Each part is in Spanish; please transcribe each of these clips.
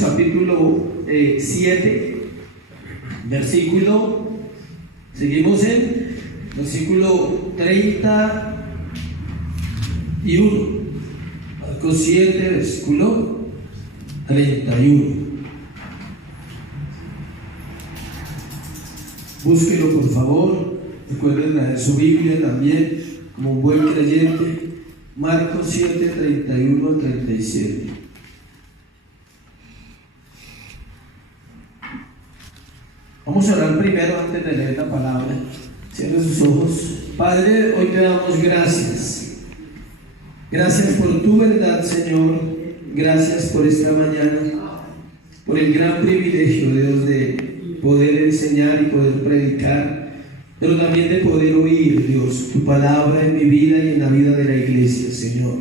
Marcos capítulo 7, versículo, seguimos en versículo 31. Marcos 7, versículo 31. Búsquelo por favor, recuerden leer su Biblia también, como un buen creyente. Marcos 7, 31 al 37. Vamos a orar primero antes de leer la palabra. Cierre sus ojos. Padre, hoy te damos gracias. Gracias por tu verdad, Señor. Gracias por esta mañana, por el gran privilegio, Dios, de poder enseñar y poder predicar, pero también de poder oír, Dios, tu palabra en mi vida y en la vida de la iglesia, Señor.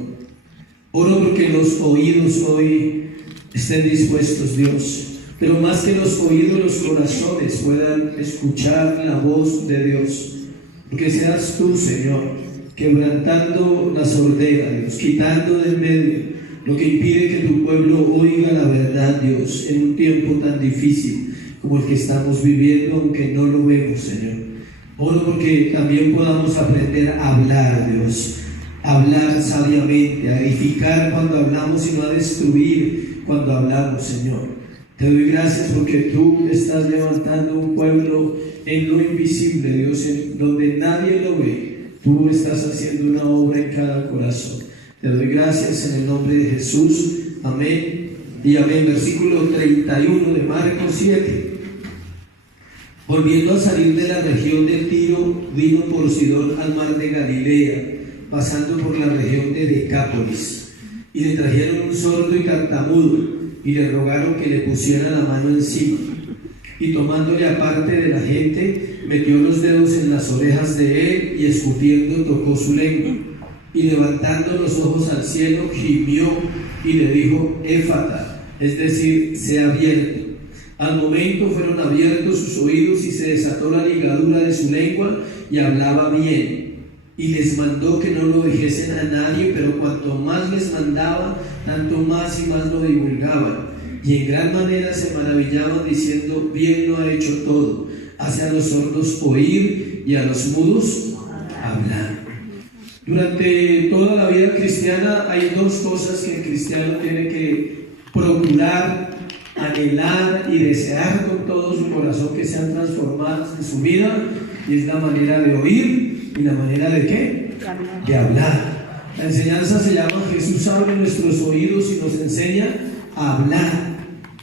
Oro porque los oídos hoy estén dispuestos, Dios, pero más que los oídos, los corazones puedan escuchar la voz de Dios, porque seas tú, Señor, quebrantando la sordera, Dios, quitando del medio lo que impide que tu pueblo oiga la verdad, Dios, en un tiempo tan difícil como el que estamos viviendo, aunque no lo vemos, Señor. Oro porque también podamos aprender a hablar, Dios, a hablar sabiamente, a edificar cuando hablamos y no a destruir cuando hablamos, Señor. Te doy gracias porque tú estás levantando un pueblo en lo invisible, Dios, en donde nadie lo ve. Tú estás haciendo una obra en cada corazón. Te doy gracias en el nombre de Jesús. Amén y amén. Versículo 31 de Marcos 7. Volviendo a salir de la región de Tiro, vino por Sidón al mar de Galilea, pasando por la región de Decápolis. Y le trajeron un sordo y tartamudo, y le rogaron que le pusiera la mano encima. Y tomándole aparte de la gente, metió los dedos en las orejas de él, y escupiendo tocó su lengua. Y levantando los ojos al cielo, gimió y le dijo: Éfata, es decir, sea abierto. Al momento fueron abiertos sus oídos y se desató la ligadura de su lengua y hablaba bien. Y les mandó que no lo dijesen a nadie, pero cuanto más les mandaba, tanto más y más lo divulgaban. Y en gran manera se maravillaban diciendo: bien lo ha hecho todo. Hace a los sordos oír y a los mudos hablar. Durante toda la vida cristiana hay dos cosas que el cristiano tiene que procurar, anhelar y desear con todo su corazón que sean transformadas en su vida, y es la manera de oír y la manera de ¿qué? De hablar. La enseñanza se llama Jesús abre nuestros oídos y nos enseña a hablar.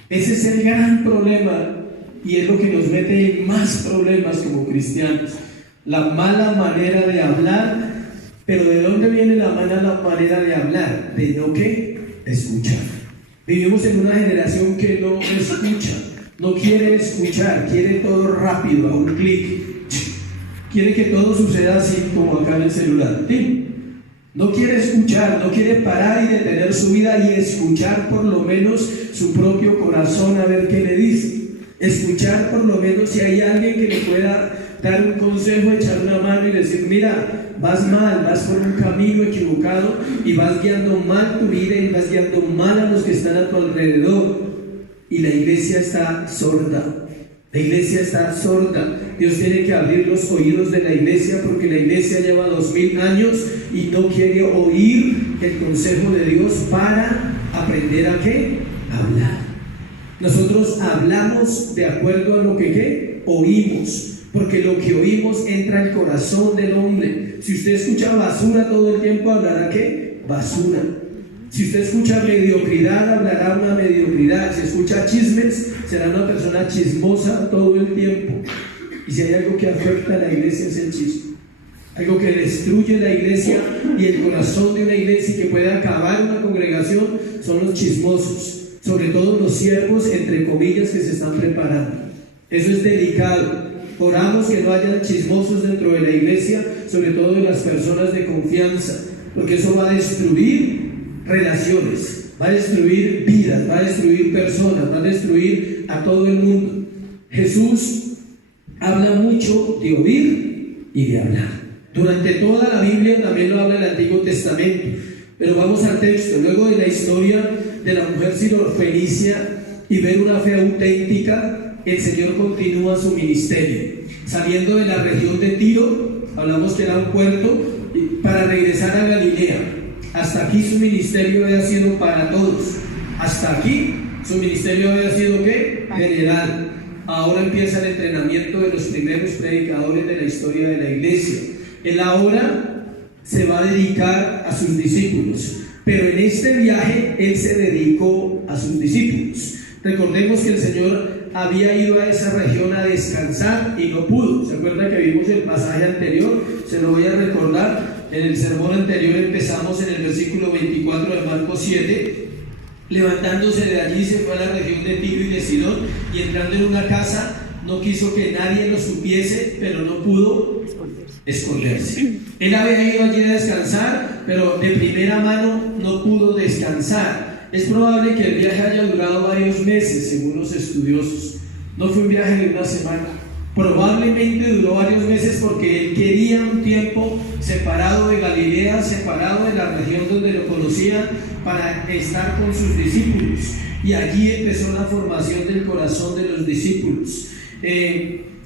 Ese es el gran problema y es lo que nos mete en más problemas como cristianos, la mala manera de hablar. Pero ¿de dónde viene la mala manera de hablar? De no ¿qué? Escuchar. Vivimos en una generación que no escucha, no quiere escuchar, quiere todo rápido, a un clic. Quiere que todo suceda así como acá en el celular. ¿Sí? No quiere escuchar, no quiere parar y detener su vida y escuchar por lo menos su propio corazón a ver qué le dice. Escuchar por lo menos si hay alguien que le pueda dar un consejo, echar una mano y decir: mira, vas mal, vas por un camino equivocado y vas guiando mal tu vida y vas guiando mal a los que están a tu alrededor. Y la iglesia está sorda. La iglesia está sorda. Dios tiene que abrir los oídos de la iglesia, porque la iglesia lleva 2000 años y no quiere oír el consejo de Dios para aprender a ¿qué? A hablar. Nosotros hablamos de acuerdo a lo que ¿qué? Oímos, porque lo que oímos entra al corazón del hombre. Si usted escucha basura todo el tiempo, hablará ¿qué? Basura. Si usted escucha mediocridad, hablará una mediocridad. Si escucha chismes, será una persona chismosa todo el tiempo. Y si hay algo que afecta a la iglesia, es el chisme. Algo que destruye la iglesia y el corazón de una iglesia y que puede acabar una congregación son los chismosos, sobre todo los siervos, entre comillas, que se están preparando. Eso es delicado. Oramos que no haya chismosos dentro de la iglesia, sobre todo de las personas de confianza, porque eso va a destruir relaciones, va a destruir vidas, va a destruir personas, va a destruir a todo el mundo. Jesús habla mucho de oír y de hablar. Durante toda la Biblia también lo habla el Antiguo Testamento. Pero vamos al texto. Luego de la historia de la mujer sirofenicia, y ver una fe auténtica, el Señor continúa su ministerio. Saliendo de la región de Tiro, hablamos que era un puerto, para regresar a Galilea. Hasta aquí su ministerio había sido para todos. Hasta aquí su ministerio había sido ¿qué? General. Ahora empieza el entrenamiento de los primeros predicadores de la historia de la iglesia. Él ahora se va a dedicar a sus discípulos, pero en este viaje él se dedicó a sus discípulos. Recordemos que el Señor había ido a esa región a descansar y no pudo. ¿Se acuerda que vimos el pasaje anterior? Se lo voy a recordar. En el sermón anterior empezamos en el versículo 24 de Marcos 7. Levantándose de allí se fue a la región de Tiro y de Sidón, y entrando en una casa no quiso que nadie lo supiese, pero no pudo esconderse. Él había ido allí a descansar, pero de primera mano no pudo descansar. Es probable que el viaje haya durado varios meses, según los estudiosos. No fue un viaje de una semana. Probablemente duró varios meses porque él quería un tiempo separado de Galilea, separado de la región donde lo conocían, para estar con sus discípulos. Y allí empezó la formación del corazón de los discípulos.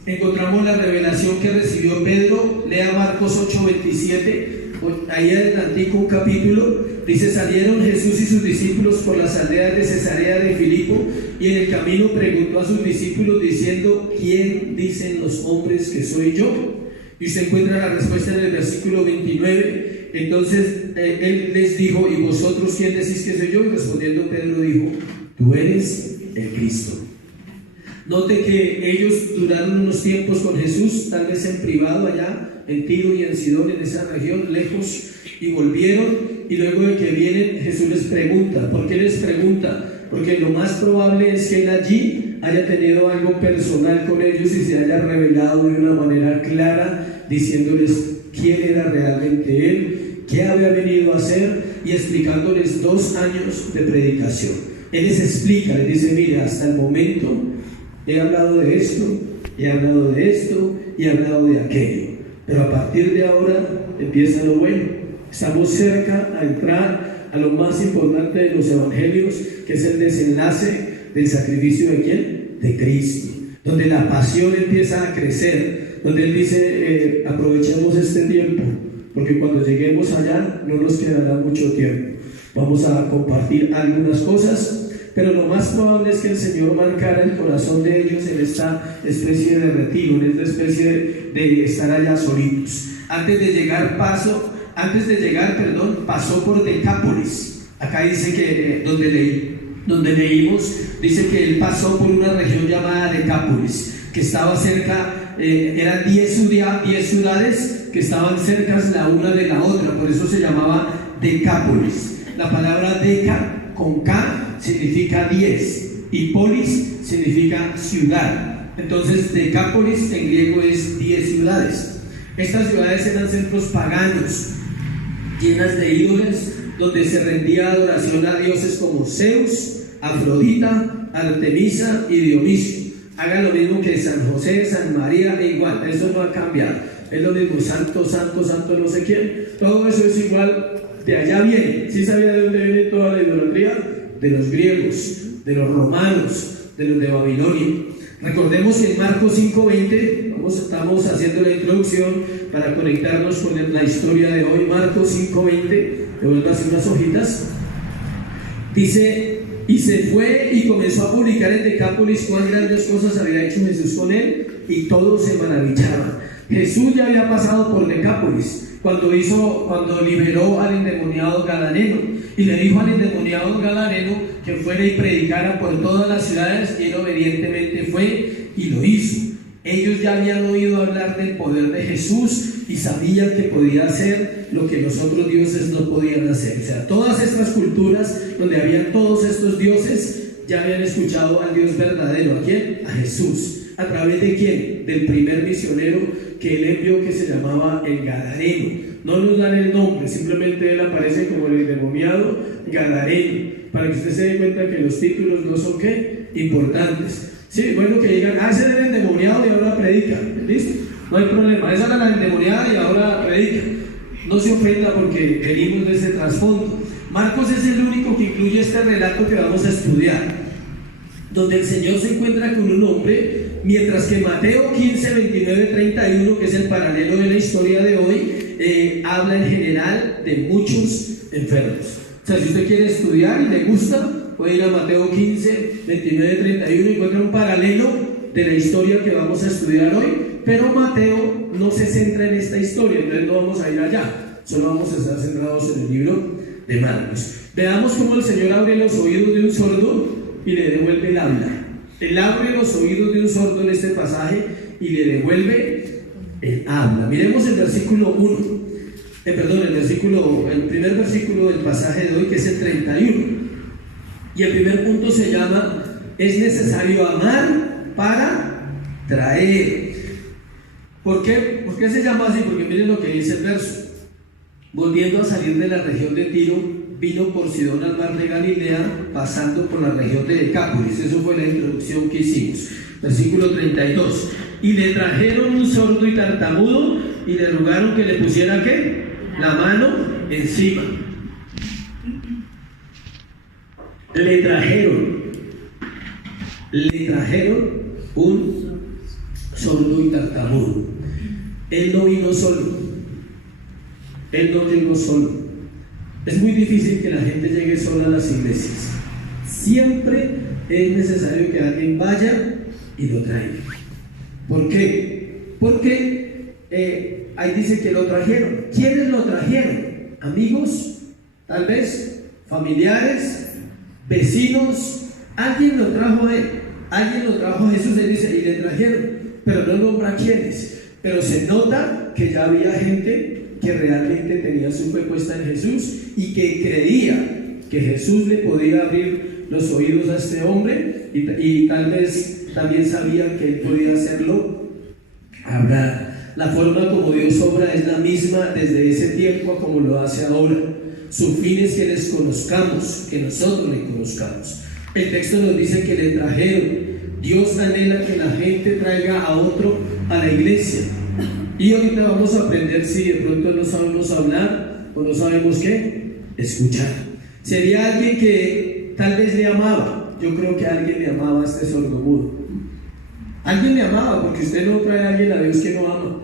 Encontramos la revelación que recibió Pedro. Lea Marcos 8:27. Ahí adelantico un capítulo. Dice: salieron Jesús y sus discípulos por las aldeas de Cesarea de Filipo, y en el camino preguntó a sus discípulos diciendo: ¿quién dicen los hombres que soy yo? Y usted encuentra la respuesta en el versículo 29. Entonces él les dijo: ¿y vosotros quién decís que soy yo? Y respondiendo Pedro dijo: tú eres el Cristo. Note que ellos duraron unos tiempos con Jesús, tal vez en privado allá en Tiro y en Sidón, en esa región, lejos, y volvieron, y luego de que vienen, Jesús les pregunta. ¿Por qué les pregunta? Porque lo más probable es que él allí haya tenido algo personal con ellos y se haya revelado de una manera clara, diciéndoles quién era realmente él, qué había venido a hacer, y explicándoles 2 años de predicación. Él les explica, les dice: mira, hasta el momento he hablado de esto, he hablado de esto y he hablado de aquello, pero a partir de ahora empieza lo bueno. Estamos cerca a entrar a lo más importante de los evangelios, que es el desenlace del sacrificio de ¿quién? De Cristo, donde la pasión empieza a crecer, donde él dice: aprovechemos este tiempo, porque cuando lleguemos allá no nos quedará mucho tiempo. Vamos a compartir algunas cosas, pero lo más probable es que el Señor marcara el corazón de ellos en esta especie de retiro, en esta especie de estar allá solitos. Antes de llegar, pasó por Decápolis. Acá dice que donde leímos, dice que él pasó por una región llamada Decápolis, que estaba cerca, eran 10 ciudades que estaban cercas la una de la otra, por eso se llamaba Decápolis. La palabra deca con K significa 10 y polis significa ciudad. Entonces Decápolis en griego es 10 ciudades. Estas ciudades eran centros paganos, llenas de ídolos, donde se rendía adoración a dioses como Zeus, Afrodita, Artemisa y Dionisio. Hagan lo mismo que San José, San María, e igual, eso no ha cambiado. Es lo mismo, santo, santo, santo, no sé quién. Todo eso es igual, de allá viene. ¿Sí sabía de dónde viene toda la idolatría? De los griegos, de los romanos, de los de Babilonia. Recordemos que en Marcos 5:20, estamos haciendo la introducción para conectarnos con la historia de hoy. Marcos 5:20, le vuelvo a hacer unas hojitas. Dice: y se fue y comenzó a publicar en Decápolis cuán grandes cosas había hecho Jesús con él, y todos se maravillaban. Jesús ya había pasado por Decápolis cuando liberó al endemoniado gadareno, y le dijo al endemoniado gadareno que fuera y predicara por todas las ciudades, y él obedientemente fue y lo hizo. Ellos ya habían oído hablar del poder de Jesús y sabían que podía hacer lo que los otros dioses no podían hacer. O sea, todas estas culturas donde habían todos estos dioses ya habían escuchado al Dios verdadero. ¿A quién? A Jesús. ¿A través de quién? Del primer misionero que él envió, que se llamaba el Gadareno. No nos dan el nombre, simplemente él aparece como el endemoniado Gadareno, para que usted se dé cuenta que los títulos no son ¿qué? Importantes. Sí, bueno, que digan: ese era el endemoniado y ahora predica. ¿Listo? No hay problema, esa era la endemoniada y ahora predica. No se ofenda porque venimos de ese trasfondo. Marcos es el único que incluye este relato que vamos a estudiar. donde el Señor se encuentra con un hombre, mientras que Mateo 15, 29, 31, que es el paralelo de la historia de hoy, habla en general de muchos enfermos. O sea, si usted quiere estudiar y le gusta, puede ir a Mateo 15, 29, 31 y encuentra un paralelo de la historia que vamos a estudiar hoy, pero Mateo no se centra en esta historia, entonces no vamos a ir allá, solo vamos a estar centrados en el libro de Marcos. Veamos cómo el Señor abre los oídos de un sordo y le devuelve el habla. Él abre los oídos de un sordo en este pasaje y le devuelve el habla. Miremos el versículo 1, el primer versículo del pasaje de hoy, que es el 31. Y el primer punto se llama: es necesario amar para traer. ¿Por qué se llama así? Porque miren lo que dice el verso. Volviendo a salir de la región de Tiro, vino por Sidón al mar de Galilea, pasando por la región de Decápolis. Eso fue la introducción que hicimos. Versículo 32. Y le trajeron un sordo y tartamudo y le rogaron que le pusiera ¿qué? La mano encima. Le trajeron un sordo y tartamudo. Él no vino solo. Él no llegó solo. Es muy difícil que la gente llegue sola a las iglesias. Siempre es necesario que alguien vaya y lo traiga. ¿Por qué? Porque ahí dice que lo trajeron. ¿Quiénes lo trajeron? Amigos, tal vez, familiares, vecinos. Alguien lo trajo a él. Alguien lo trajo a Jesús, él dice, y le trajeron. Pero no nombra quiénes. Pero se nota que ya había gente que realmente tenía su fe puesta en Jesús y que creía que Jesús le podía abrir los oídos a este hombre y tal vez también sabían que él podía hacerlo hablar. La forma como Dios obra es la misma desde ese tiempo como lo hace ahora. Su fin es que les conozcamos, que nosotros le conozcamos. El texto nos dice que le trajeron. Dios anhela que la gente traiga a otro a la iglesia. Y ahorita vamos a aprender, si de pronto no sabemos hablar o no sabemos qué, escuchar. Sería alguien que tal vez le amaba. Yo creo que alguien le amaba a este sordomudo. Alguien le amaba, porque usted no trae a alguien a Dios que no ama.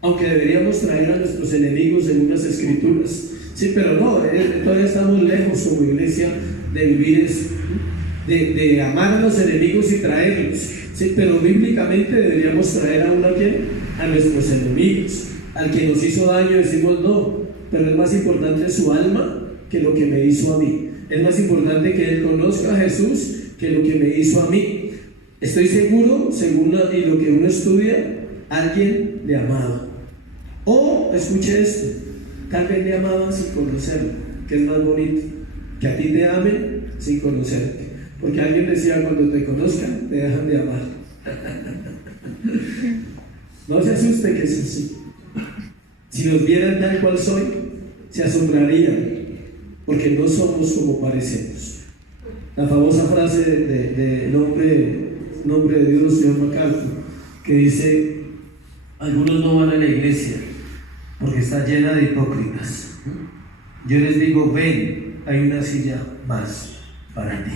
Aunque deberíamos traer a nuestros enemigos en unas escrituras. Sí, pero no, todavía estamos lejos como iglesia de vivir eso, de amar a los enemigos y traerlos. Sí, pero bíblicamente deberíamos traer a a nuestros enemigos. Al que nos hizo daño decimos no, pero es más importante su alma que lo que me hizo a mí. Es más importante que él conozca a Jesús que lo que me hizo a mí. Estoy seguro, según lo que uno estudia, alguien le amaba. O, escuche esto, tal vez le amaban sin conocerlo, que es más bonito, que a ti te amen sin conocerte. Porque alguien decía, cuando te conozcan, te dejan de amar. No se asuste que es así. Si nos vieran tal cual soy, se asombrarían, porque no somos como parecemos. La famosa frase del nombre de Dios, señor MacArthur, que dice: algunos no van a la iglesia porque está llena de hipócritas. Yo les digo, ven, hay una silla más para ti.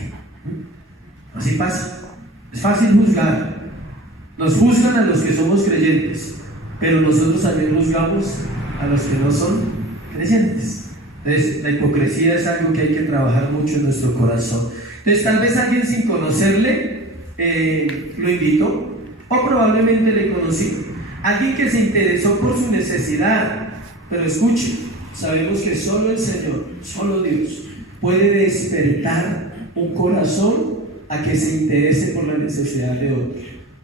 Así pasa. Es fácil juzgar. Nos juzgan a los que somos creyentes, pero nosotros también juzgamos a los que no son creyentes. Entonces, la hipocresía es algo que hay que trabajar mucho en nuestro corazón. Entonces, tal vez alguien sin conocerle lo invitó, o probablemente le conocí. Alguien que se interesó por su necesidad. Pero escuche, sabemos que solo el Señor, solo Dios, puede despertar un corazón a que se interese por la necesidad de otro.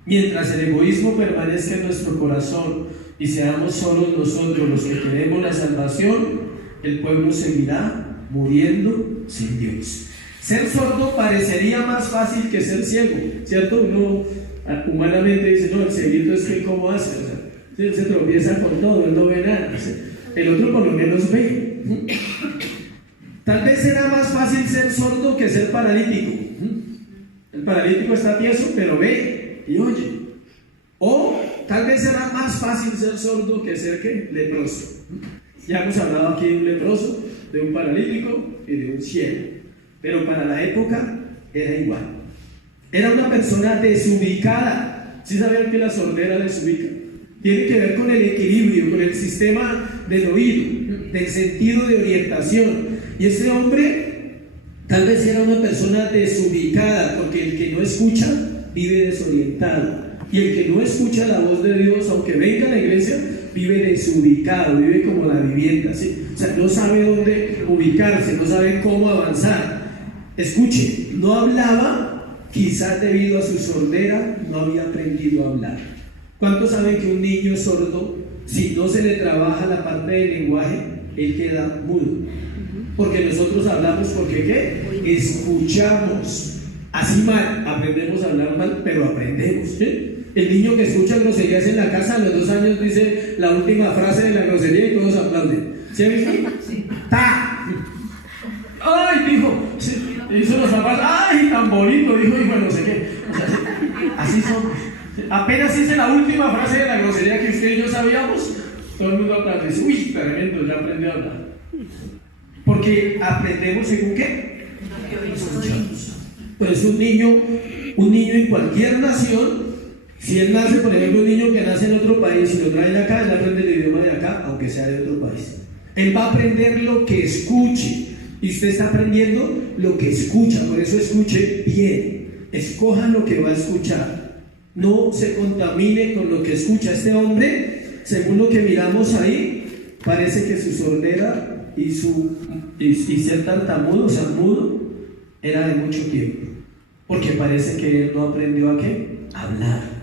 Mientras el egoísmo permanezca en nuestro corazón y seamos solos nosotros los que queremos la salvación, el pueblo seguirá muriendo sin Dios. Ser sordo parecería más fácil que ser ciego, ¿cierto? Uno humanamente dice, no, el cieguito es que ¿cómo hace? O sea, él se tropieza con todo, él no ve nada. El otro por lo menos ve. Tal vez será más fácil ser sordo que ser paralítico. El paralítico está tieso, pero ve y oye. O tal vez será más fácil ser sordo que ser ¿qué? Leproso. Ya hemos hablado aquí de un leproso, de un paralítico y de un ciego. Pero para la época era igual. Era una persona desubicada. ¿Sí sabían que la sordera desubica? Tiene que ver con el equilibrio, con el sistema del oído, del sentido de orientación. Y ese hombre tal vez era una persona desubicada, porque el que no escucha vive desorientado. Y el que no escucha la voz de Dios, aunque venga a la iglesia, vive desubicado, vive como la vivienda, ¿sí? O sea, no sabe dónde ubicarse, no sabe cómo avanzar. Escuche, no hablaba, quizás debido a su sordera, no había aprendido a hablar. ¿Cuántos saben que un niño sordo, si no se le trabaja la parte del lenguaje, él queda mudo? Porque nosotros hablamos porque ¿qué? Escuchamos. Así mal, aprendemos a hablar mal, pero aprendemos, ¿sí? El niño que escucha groserías en la casa a los 2 años dice la última frase de la grosería y todos aplauden. ¿Sí han visto? Sí. ¡Ta! ¡Ay! Dijo. Hizo los papás. ¡Ay! Tan bonito. Dijo, y bueno, no sé qué. O sea, así son. Apenas hice la última frase de la grosería que usted y yo sabíamos, todo el mundo aplaude. Dice, uy, tremendo, ya aprendió a hablar. Porque aprendemos según qué. Escuchamos. Pues un niño en cualquier nación, si él nace, por ejemplo, un niño que nace en otro país y lo traen acá, él aprende el idioma de acá, aunque sea de otro país. Él va a aprender lo que escuche, y usted está aprendiendo lo que escucha. Por eso escuche bien, escoja lo que va a escuchar, no se contamine con lo que escucha. Este hombre, según lo que miramos ahí, parece que su sordera y ser tartamudo, o sea, mudo, era de mucho tiempo, porque parece que él no aprendió a ¿qué? A hablar.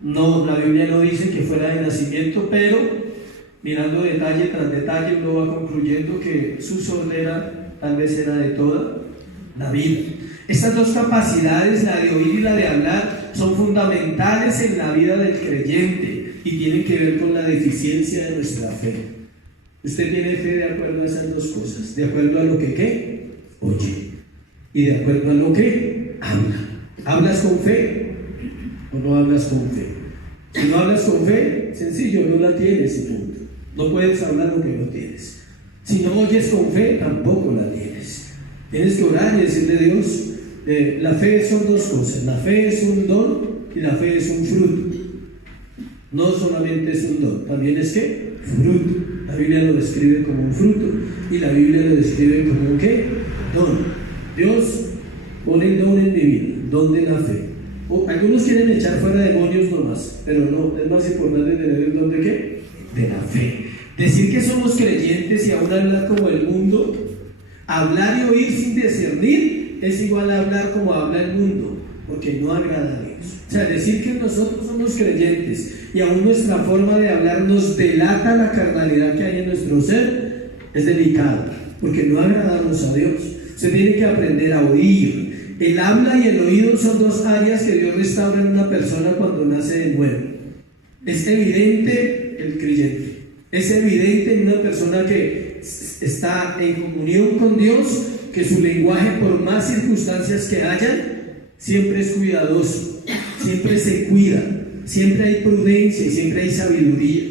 No, la Biblia no dice que fuera de nacimiento, pero mirando detalle tras detalle uno va concluyendo que su sordera tal vez era de toda la vida. Estas dos capacidades, la de oír y la de hablar, son fundamentales en la vida del creyente y tienen que ver con la deficiencia de nuestra fe. Usted tiene fe de acuerdo a esas dos cosas, de acuerdo a lo que ¿qué? Oye, y de acuerdo a lo que habla. ¿Hablas con fe o no hablas con fe? Si no hablas con fe, sencillo, no la tienes y punto. No puedes hablar lo que no tienes. Si no oyes con fe, tampoco la tienes. Tienes que orar y decirle a Dios, la fe son dos cosas. La fe es un don y la fe es un fruto. No solamente es un don, también es ¿qué? Fruto. La Biblia lo describe como un fruto y la Biblia lo describe como un ¿qué? Don. Dios pone el don en mi vida, don de la fe. Algunos quieren echar fuera demonios nomás, pero no, es más importante tener el don de ¿qué? De la fe. Decir que somos creyentes y aún hablar como el mundo, hablar y oír sin discernir, es igual a hablar como habla el mundo, porque no agrada a Dios. O sea, decir que nosotros somos creyentes y aún nuestra forma de hablar nos delata la carnalidad que hay en nuestro ser, es delicado, porque no agradamos a Dios. Se tiene que aprender a oír. El habla y el oído son dos áreas que Dios restaura en una persona cuando nace de nuevo. Es evidente el creyente, es evidente en una persona que está en comunión con Dios, que su lenguaje, por más circunstancias que hayan, siempre es cuidadoso, siempre se cuida, siempre hay prudencia y siempre hay sabiduría.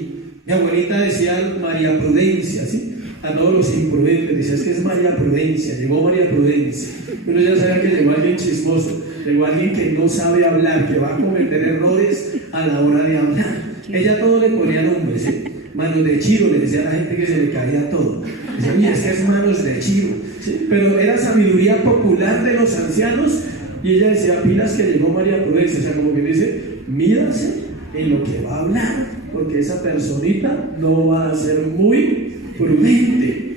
Mi abuelita decía María Prudencia, ¿sí? A todos los imprudentes, decía, es que es María Prudencia, llegó María Prudencia. Uno ya sabe que llegó alguien chismoso, llegó alguien que no sabe hablar, que va a cometer errores a la hora de hablar. Ella todo le ponía nombres, ¿sí? Manos de Chiro, le decía a la gente que se le caía todo. Decía, mira, es que es manos de Chiro, ¿sí? Pero era sabiduría popular de los ancianos y ella decía, pilas que llegó María Prudencia, o sea, como que dice, mírase en lo que va a hablar, porque esa personita no va a ser muy prudente.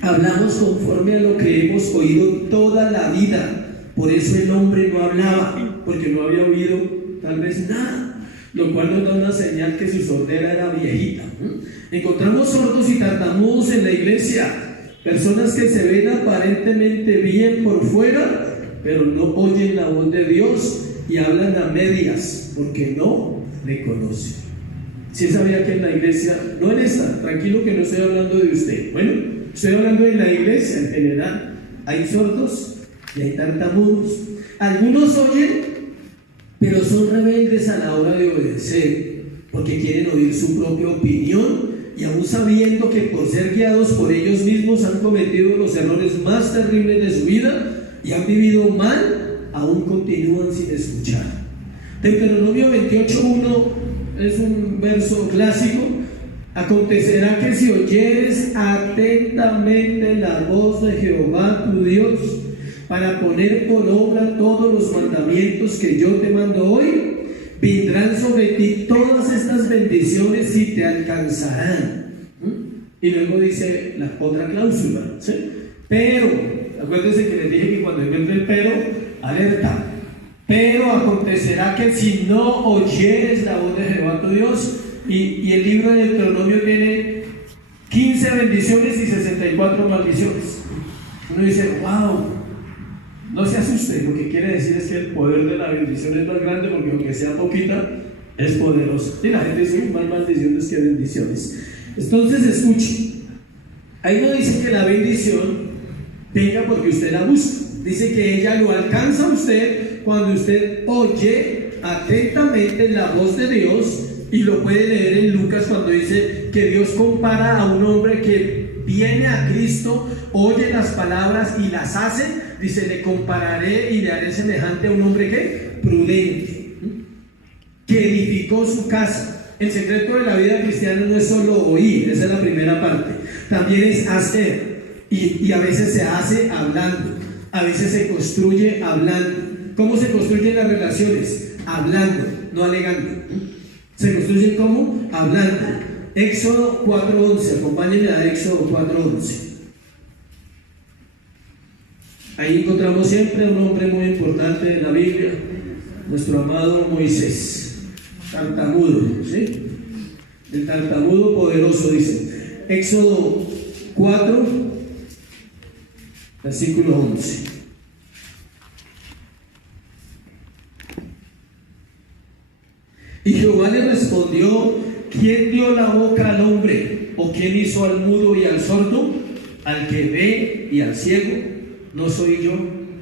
Hablamos conforme a lo que hemos oído toda la vida. Por eso el hombre no hablaba, porque no había oído tal vez nada, lo cual nos da una señal que su sordera era viejita. Encontramos sordos y tartamudos en la iglesia, personas que se ven aparentemente bien por fuera, pero no oyen la voz de Dios y hablan a medias, porque no le conocen. Si sabía que en la iglesia, no en esta, tranquilo que no estoy hablando de usted, bueno, estoy hablando de la iglesia en general, hay sordos y hay tartamudos. Algunos oyen, pero son rebeldes a la hora de obedecer, porque quieren oír su propia opinión y aún sabiendo que por ser guiados por ellos mismos han cometido los errores más terribles de su vida y han vivido mal, aún continúan sin escuchar. Deuteronomio 28:1 es un verso clásico. Acontecerá que si oyeres atentamente la voz de Jehová tu Dios, para poner por obra todos los mandamientos que yo te mando hoy, vendrán sobre ti todas estas bendiciones y te alcanzarán. Y luego dice la otra cláusula, ¿sí? Pero, acuérdense que les dije que cuando encuentre el pero, alerta. Pero acontecerá que si no oyeres la voz de Jehová tu Dios, y el libro de Deuteronomio tiene 15 bendiciones y 64 maldiciones. Uno dice, wow, no se asuste, lo que quiere decir es que el poder de la bendición es más grande, porque aunque sea poquita, es poderoso. Y la gente dice, más maldiciones que bendiciones. Entonces escuche, ahí no dice que la bendición venga porque usted la busca, dice que ella lo alcanza a usted cuando usted oye atentamente la voz de Dios. Y lo puede leer en Lucas cuando dice que Dios compara a un hombre que viene a Cristo, oye las palabras y las hace. Dice, le compararé y le haré semejante a un hombre que prudente, que edificó su casa. El secreto de la vida cristiana no es solo oír, esa es la primera parte, también es hacer. Y a veces se hace hablando, a veces se construye hablando. ¿Cómo se construyen las relaciones? Hablando, no alegando. ¿Se construyen cómo? Hablando. Éxodo 4:11, acompáñenme a Éxodo 4:11. Ahí encontramos siempre a un hombre muy importante en la Biblia, nuestro amado Moisés, tartamudo, ¿sí? El tartamudo poderoso, dice. Éxodo 4, versículo 11. Y Jehová le respondió, ¿quién dio la boca al hombre? ¿O quién hizo al mudo y al sordo? Al que ve y al ciego, ¿no soy yo,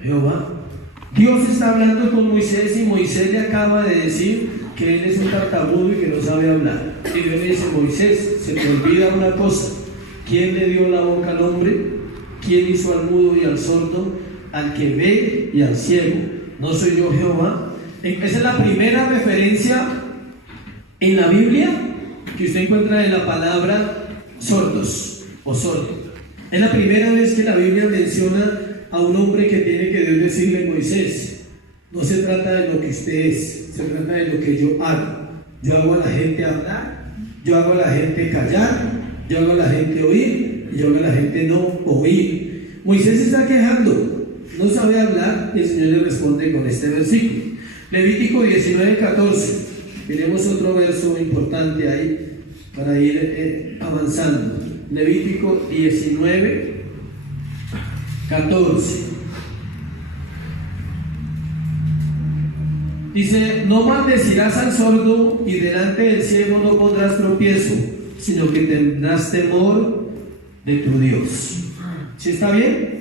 Jehová? Dios está hablando con Moisés y Moisés le acaba de decir que él es un tartamudo y que no sabe hablar. Y Dios le dice, Moisés, se te olvida una cosa, ¿quién le dio la boca al hombre? ¿Quién hizo al mudo y al sordo? Al que ve y al ciego, ¿no soy yo, Jehová? Esa es la primera referencia en la Biblia que usted encuentra en la palabra sordos o sordo. Es la primera vez que la Biblia menciona a un hombre que tiene que Dios decirle, Moisés, no se trata de lo que usted es, se trata de lo que yo hago. Yo hago a la gente hablar, yo hago a la gente callar, yo hago a la gente oír y yo hago a la gente no oír. Moisés se está quejando, no sabe hablar, y el Señor le responde con este versículo. Levítico 19:14. Tenemos otro verso importante ahí para ir avanzando. Levítico 19:14. Dice, no maldecirás al sordo y delante del ciego no pondrás tropiezo, sino que tendrás temor de tu Dios. ¿Sí está bien?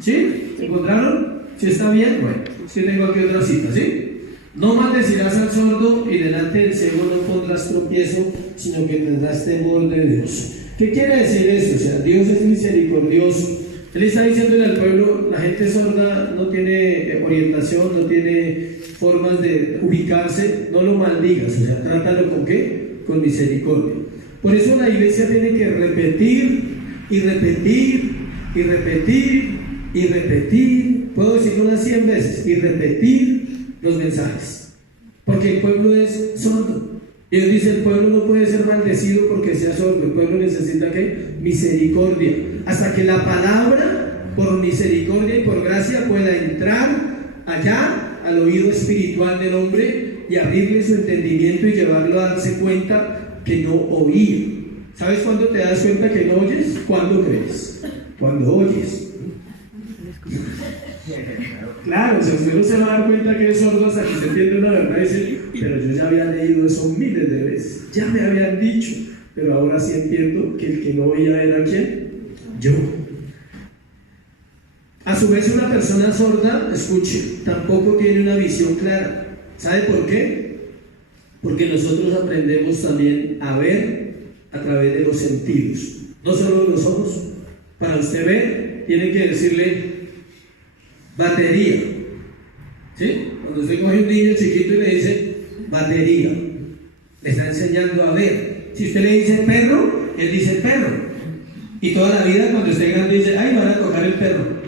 ¿Sí? ¿Se encontraron? ¿Sí está bien? Bueno, sí tengo aquí otra cita, ¿sí? No maldecirás al sordo y delante del ciego no pondrás tropiezo, sino que tendrás temor de Dios. ¿Qué quiere decir esto? O sea, Dios es misericordioso. Él está diciéndole al pueblo, la gente sorda no tiene orientación, no tiene formas de ubicarse, no lo maldigas, o sea, trátalo con ¿qué? Con misericordia. Por eso la iglesia tiene que repetir y repetir y repetir y repetir, puedo decirlo unas 100 veces, y repetir los mensajes, porque el pueblo es sordo. Dios dice, el pueblo no puede ser maldecido porque sea sordo, el pueblo necesita ¿qué? Misericordia, hasta que la palabra por misericordia y por gracia pueda entrar allá al oído espiritual del hombre y abrirle su entendimiento y llevarlo a darse cuenta que no oía. ¿Sabes cuándo te das cuenta que no oyes? ¿Cuándo crees? Cuando oyes. Claro, o sea, usted no se va a dar cuenta que es sordo hasta que se entiende una verdad y dice, pero yo ya había leído eso miles de veces, ya me habían dicho, pero ahora sí entiendo que el que no oía era ¿quién? Yo. A su vez, una persona sorda, escuche, tampoco tiene una visión clara. ¿Sabe por qué? Porque nosotros aprendemos también a ver a través de los sentidos, no solo los ojos. Para usted ver, tiene que decirle batería, ¿Sí? Cuando usted coge un niño chiquito y le dice batería, le está enseñando a ver. Si usted le dice perro, él dice perro. Y toda la vida cuando esté grande dice, ay, van a tocar el perro.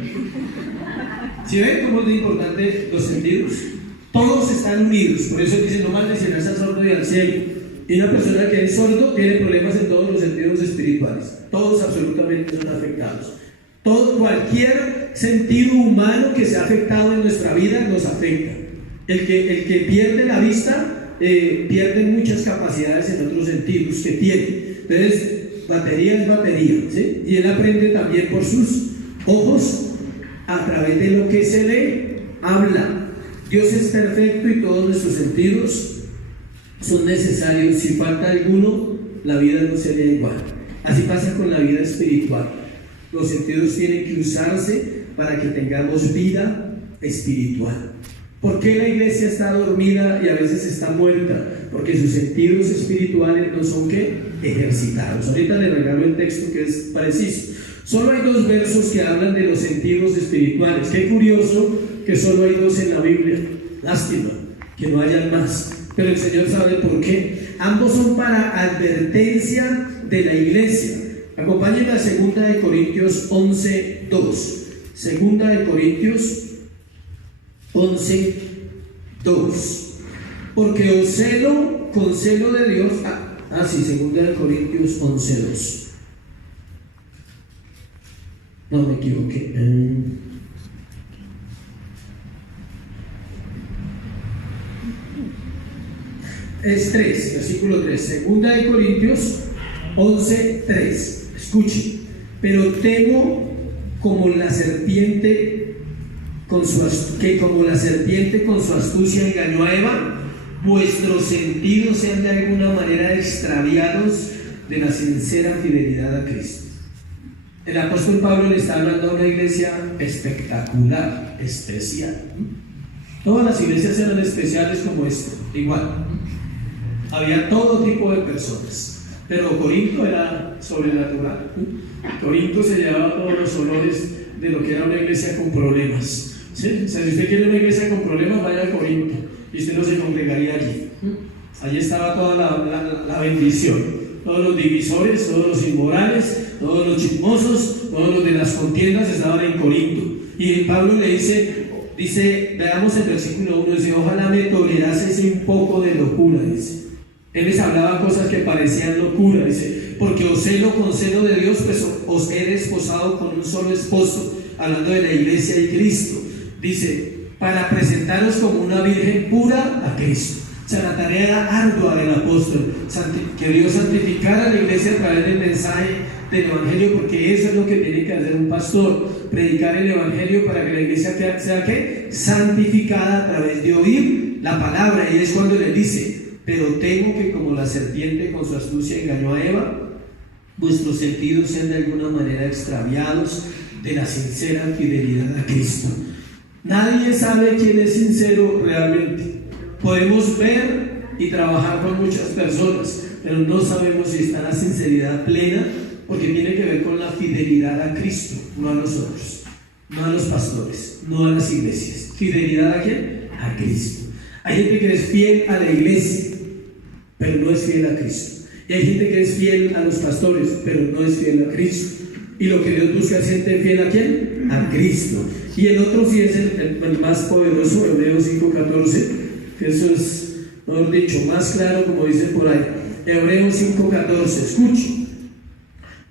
¿Sí ven cómo es importante los sentidos? Todos están unidos, por eso dice, no maldecirás al sordo y al ciego. Y una persona que es sordo tiene problemas en todos los sentidos espirituales. Todos absolutamente son afectados. Cualquier sentido humano que sea afectado en nuestra vida nos afecta. El que pierde la vista pierde muchas capacidades en otros sentidos que tiene. Entonces, batería es batería, ¿sí? Y él aprende también por sus ojos, a través de lo que se le habla. Dios es perfecto y todos nuestros sentidos son necesarios. Si falta alguno, la vida no sería igual. Así pasa con la vida espiritual. Los sentidos tienen que usarse para que tengamos vida espiritual. ¿Por qué la iglesia está dormida y a veces está muerta? Porque sus sentidos espirituales no son ¿qué? Ejercitados. Ahorita le regalo el texto que es preciso. Solo hay 2 versos que hablan de los sentidos espirituales. Qué curioso que solo hay 2 en la Biblia. Lástima que no hayan más. Pero el Señor sabe por qué. Ambos son para advertencia de la iglesia. Acompáñenme a 2 Corintios 11:2. 2 Corintios 11:2. Porque os celo con celo de Dios. Sí, 2 Corintios 11:2. No me equivoqué. Es 3, versículo 3. 2 Corintios 11:3. Escuchen. Pero temo como la serpiente con su astucia engañó a Eva, vuestros sentidos sean de alguna manera extraviados de la sincera fidelidad a Cristo. El apóstol Pablo le está hablando a una iglesia espectacular, especial. Todas las iglesias eran especiales como esta, igual. Había todo tipo de personas, pero Corinto era sobrenatural. Corinto se llevaba todos los olores de lo que era una iglesia con problemas. ¿Sí? O sea, si usted quiere una iglesia con problemas, vaya a Corinto y usted no se congregaría allí. Allí estaba toda la bendición. Todos los divisores, todos los inmorales, todos los chismosos, todos los de las contiendas estaban en Corinto. Y Pablo le dice, veamos el versículo 1, dice, ojalá me tolerases un poco de locura, dice. Él les hablaba cosas que parecían locura, dice, porque os celo con celo de Dios, pues os he desposado con un solo esposo, hablando de la iglesia y Cristo. Dice, para presentaros como una virgen pura a Cristo. O sea, la tarea era ardua del apóstol, que Dios santificara a la iglesia a través del mensaje del evangelio, porque eso es lo que tiene que hacer un pastor, predicar el evangelio para que la iglesia sea ¿qué? Santificada a través de oír la palabra. Y es cuando le dice, pero temo que como la serpiente con su astucia engañó a Eva, vuestros sentidos sean de alguna manera extraviados de la sincera fidelidad a Cristo. Nadie sabe quién es sincero realmente. Podemos ver y trabajar con muchas personas, pero no sabemos si está la sinceridad plena, porque tiene que ver con la fidelidad a Cristo, no a nosotros, no a los pastores, no a las iglesias. ¿Fidelidad a quién? A Cristo. Hay gente que es fiel a la iglesia, pero no es fiel a Cristo. Y hay gente que es fiel a los pastores, pero no es fiel a Cristo. Y lo que Dios busca es gente fiel a quién? A Cristo. Y el otro sí es el más poderoso, Hebreos 5:14, que eso es, mejor dicho, más claro, como dice por ahí. Hebreos 5:14, escuchen.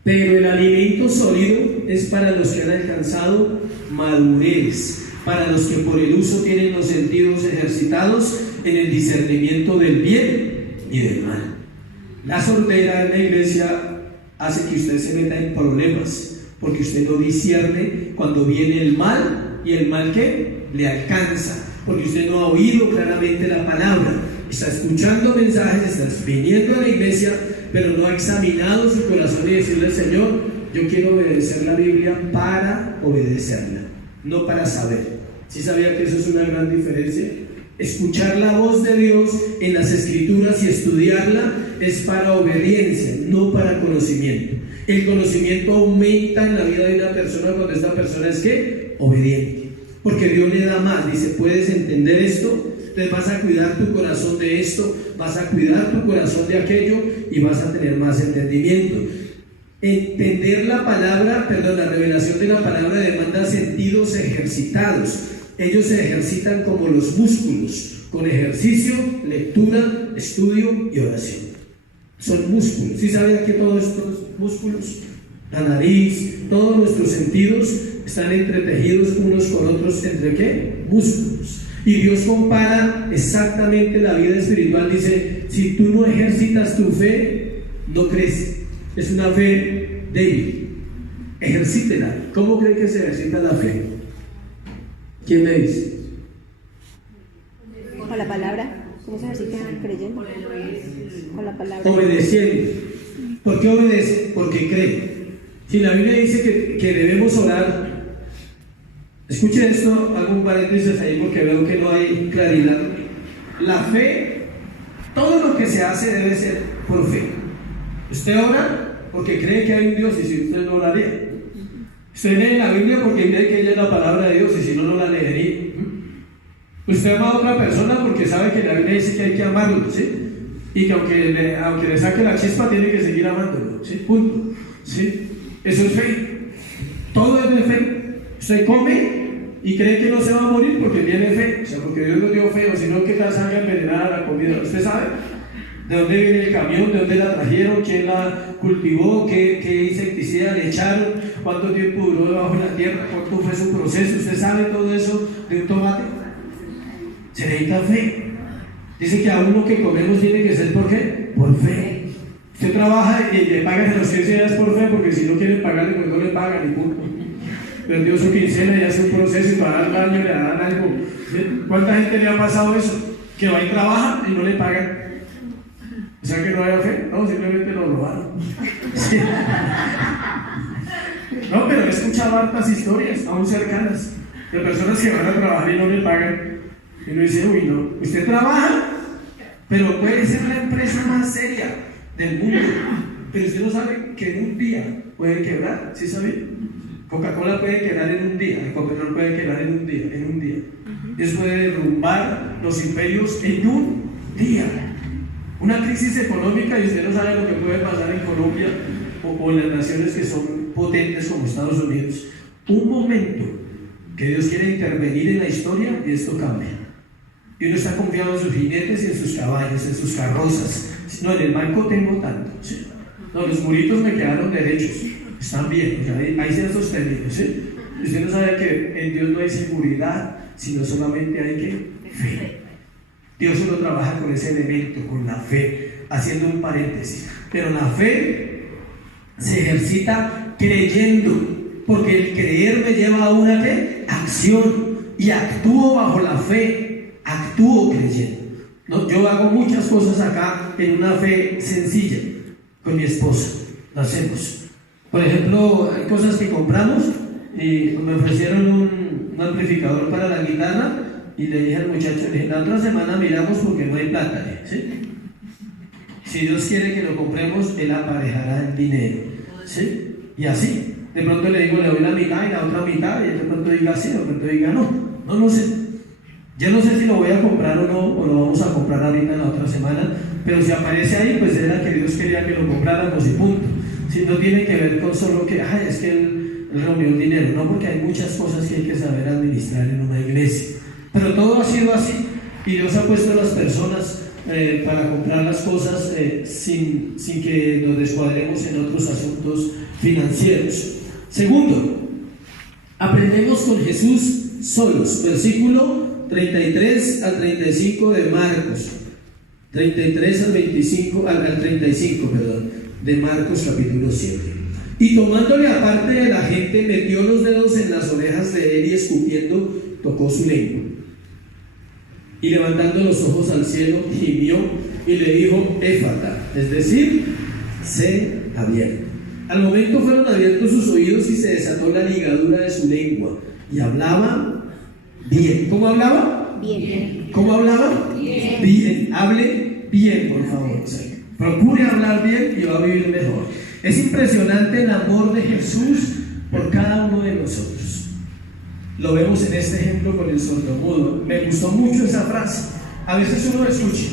Pero el alimento sólido es para los que han alcanzado madurez, para los que por el uso tienen los sentidos ejercitados en el discernimiento del bien y del mal. La sordera en la iglesia hace que usted se meta en problemas, porque usted no discierne cuando viene el mal, y el mal que le alcanza, porque usted no ha oído claramente la palabra, está escuchando mensajes, está viniendo a la iglesia, pero no ha examinado su corazón y decirle al Señor, yo quiero obedecer la Biblia para obedecerla, no para saber. ¿Sí sabía que eso es una gran diferencia? Escuchar la voz de Dios en las Escrituras y estudiarla es para obediencia, no para conocimiento. El conocimiento aumenta en la vida de una persona cuando esta persona es ¿qué? Obediente. porque Dios le da más. Dice, ¿puedes entender esto? Entonces vas a cuidar tu corazón de esto, vas a cuidar tu corazón de aquello y vas a tener más entendimiento. Entender la palabra, la revelación de la palabra demanda sentidos ejercitados. Ellos se ejercitan como los músculos, con ejercicio, lectura, estudio y oración. Son músculos. ¿Sí sabía que todos estos músculos, la nariz, todos nuestros sentidos están entretejidos unos con otros? ¿Entre qué? Músculos. Y Dios compara exactamente la vida espiritual. Dice, si tú no ejercitas tu fe, no crece. Es una fe débil. Ejercítela. ¿Cómo cree que se ejercita la fe? ¿Quién me dice? Con la palabra. ¿Cómo se ejercita creyendo? Con la palabra. Obedeciendo. ¿Por qué obedece? Porque cree. Si la Biblia dice que debemos orar, escuche esto, hago un paréntesis ahí porque veo que no hay claridad. La fe, todo lo que se hace debe ser por fe. Usted ora porque cree que hay un Dios, y si usted no oraría. Usted lee la Biblia porque cree que ella es la palabra de Dios, y si no, no la leería. Usted ama a otra persona porque sabe que la Biblia dice que hay que amarlo, ¿sí? Y que aunque le saque la chispa, tiene que seguir amándolo, ¿sí? Punto. ¿Sí? Eso es fe. Todo es de fe. Usted come y cree que no se va a morir porque tiene fe, o sea, porque Dios nos dio fe, o si no, que tal salga envenenada la comida. Usted sabe de dónde viene el camión, de dónde la trajeron, quién la cultivó, qué insecticida le echaron, cuánto tiempo duró debajo de la tierra, cuánto fue su proceso. Usted sabe todo eso de un tomate. Se necesita fe. Dice que a uno que comemos tiene que ser, ¿por qué? Por fe. Usted trabaja y le pagan a los 15 días por fe, porque si no quieren pagarle, pues no le pagan, y punto. Perdió su quincena y hace un proceso, y para dar daño le dan algo. ¿Cuánta gente le ha pasado eso? Que va y trabaja y no le pagan. O sea que no haya fe, no, simplemente lo robaron. Sí. No, pero he escuchado hartas historias, aún cercanas, de personas que van a trabajar y no le pagan. Y uno dice, uy, no, usted trabaja, pero puede ser la empresa más seria del mundo, pero usted no sabe que en un día puede quebrar. ¿Sí sabe? Coca-Cola puede quebrar en un día, el Coca-Cola puede quebrar en un día. Dios puede derrumbar los imperios en un día. Una crisis económica y usted no sabe lo que puede pasar en Colombia o en las naciones que son potentes como Estados Unidos. Un momento que Dios quiere intervenir en la historia y esto cambia. Y uno está confiado en sus jinetes y en sus caballos, en sus carrozas. No, en el banco tengo tanto. ¿Sí? No, los muritos me quedaron derechos. Están bien, o sea, ahí se han sostenido. ¿Sí? Usted no sabe que en Dios no hay seguridad, sino solamente hay que fe. Dios solo trabaja con ese elemento, con la fe, haciendo un paréntesis. Pero la fe se ejercita creyendo, porque el creer me lleva a una ¿qué? Acción, y actúo bajo la fe, actúo creyendo. ¿No? Yo hago muchas cosas acá en una fe sencilla, con mi esposa, lo hacemos. Por ejemplo, hay cosas que compramos y me ofrecieron un amplificador para la guitarra. Y le dije al muchacho, la otra semana miramos porque no hay plata, ¿sí? Si Dios quiere que lo compremos, Él aparejará el dinero, ¿sí? Y así, de pronto le digo, le doy la mitad y la otra mitad, y de pronto diga sí, de pronto diga no sé. Yo no sé si lo voy a comprar o no, o lo vamos a comprar ahorita en la otra semana, pero si aparece ahí, pues era que Dios quería que lo compráramos y punto. Si no tiene que ver con solo que, es que Él reunió el dinero, no, porque hay muchas cosas que hay que saber administrar en una iglesia. Pero todo ha sido así, y Dios ha puesto a las personas para comprar las cosas sin que nos descuadremos en otros asuntos financieros. Segundo, aprendemos con Jesús solos. Versículo 33 al 35 de Marcos. 33 al 35, al 35, de Marcos capítulo 7. Y tomándole aparte de la gente, metió los dedos en las orejas de él y escupiendo, tocó su lengua. Y levantando los ojos al cielo, gimió y le dijo, éfata, es decir, sé abierto. Al momento fueron abiertos sus oídos y se desató la ligadura de su lengua. Y hablaba bien. ¿Cómo hablaba? Bien. ¿Cómo hablaba? Bien. Bien. Hable bien, por favor. Procure hablar bien y va a vivir mejor. Es impresionante el amor de Jesús por cada uno de nosotros. Lo vemos en este ejemplo con el sordomudo. Me gustó mucho esa frase. A veces uno escucha,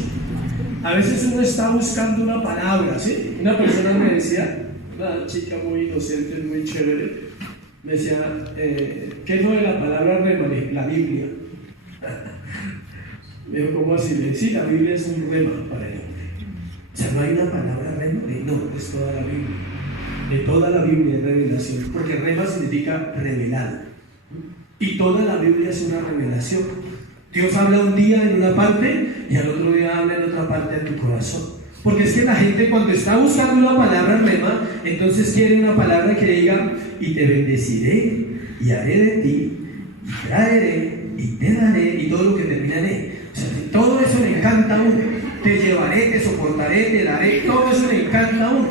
a veces uno está buscando una palabra, ¿sí? Una persona me decía, una chica muy inocente, muy chévere, me decía, ¿qué es lo de la palabra rema? La Biblia. Me dijo, ¿cómo así? Le dije, sí, la Biblia es un rema para el hombre. O sea, no hay una palabra rema. No, es toda la Biblia. De toda la Biblia es revelación, porque rema significa revelado. Y toda la Biblia es una revelación. Dios habla un día en una parte y al otro día habla en otra parte de tu corazón. Porque es que la gente cuando está buscando una palabra rema, entonces quiere una palabra que diga, y te bendeciré, y haré de ti, y traeré, y te daré, y todo lo que termina en E. O sea, todo eso le encanta a uno. Te llevaré, te soportaré, te daré, todo eso le encanta a uno.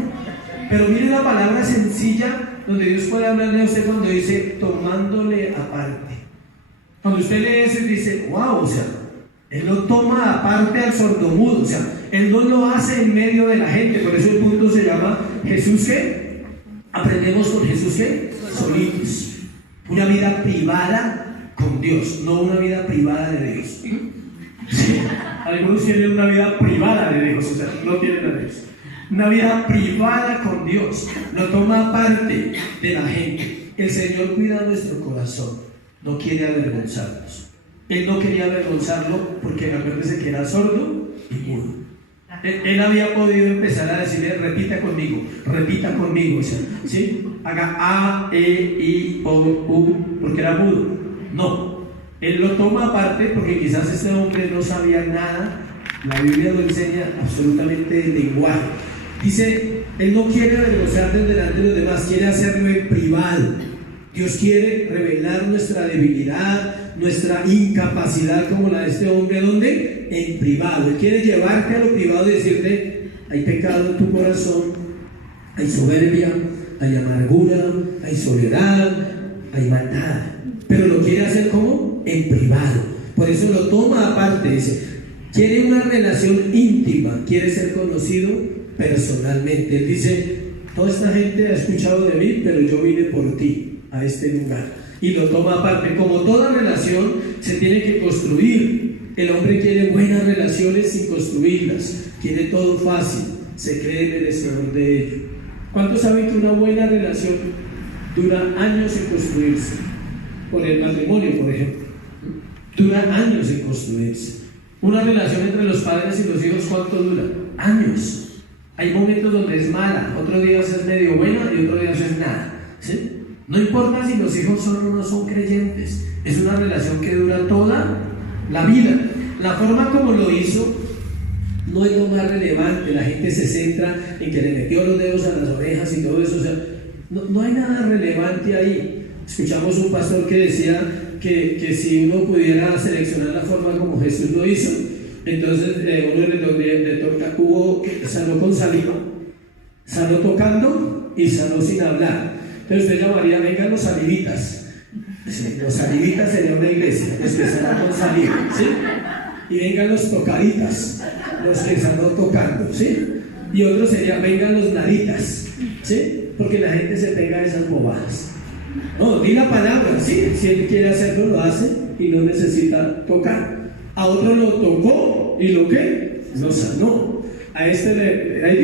Pero mire la palabra sencilla donde Dios puede hablarle a usted cuando dice tomándole aparte. Cuando usted lee eso y dice, wow, o sea, Él lo toma aparte al sordomudo, o sea, Él no lo hace en medio de la gente. Por eso el punto se llama Jesús ¿qué? Aprendemos con Jesús ¿qué? Solitos. Una vida privada con Dios, no una vida privada de Dios. ¿Sí? Algunos tienen una vida privada de Dios, o sea, no tienen a Dios. Una vida privada con Dios, lo toma aparte de la gente. El Señor cuida nuestro corazón, no quiere avergonzarnos. Él no quería avergonzarlo porque acuérdese que era sordo y mudo. Él había podido empezar a decirle, repita conmigo, o sea, ¿sí? Haga A, E, I, O, U, porque era mudo. No, Él lo toma aparte porque quizás este hombre no sabía nada. La Biblia lo enseña absolutamente el lenguaje. Dice, Él no quiere avergonzarnos delante de los demás, quiere hacerlo en privado. Dios quiere revelar nuestra debilidad, nuestra incapacidad como la de este hombre. ¿Dónde? En privado. Él quiere llevarte a lo privado y decirte, hay pecado en tu corazón, hay soberbia, hay amargura, hay soledad, hay maldad. Pero lo quiere hacer ¿cómo? En privado. Por eso lo toma aparte, dice, quiere una relación íntima, quiere ser conocido personalmente. Él dice, toda esta gente ha escuchado de mí, pero yo vine por ti a este lugar. Y lo toma aparte. Como toda relación se tiene que construir. El hombre quiere buenas relaciones sin construirlas, quiere todo fácil, se cree merecedor de ello. ¿Cuántos saben que una buena relación dura años en construirse? Por el matrimonio, por ejemplo, dura años en construirse. Una relación entre los padres y los hijos, ¿cuánto dura? Años. Hay momentos donde es mala, otro día es medio buena y otro día es nada, ¿sí? No importa si los hijos son o no son creyentes, es una relación que dura toda la vida. La forma como lo hizo no es lo más relevante. La gente se centra en que le metió los dedos a las orejas y todo eso, o sea, no hay nada relevante ahí. Escuchamos un pastor que decía que si uno pudiera seleccionar la forma como Jesús lo hizo, entonces uno le toca, sanó con saliva, sanó tocando y sanó sin hablar. Entonces usted llamaría, vengan los salivitas. Sí, los salivitas sería una iglesia, los que sanó con saliva, ¿sí? Y vengan los tocaditas, los que sanó tocando, ¿sí? Y otro sería, vengan los naditas, ¿sí? Porque la gente se pega a esas bobadas. No, di la palabra, ¿sí? Si él quiere hacerlo, lo hace y no necesita tocar. A otro lo tocó y lo que lo sanó. A este él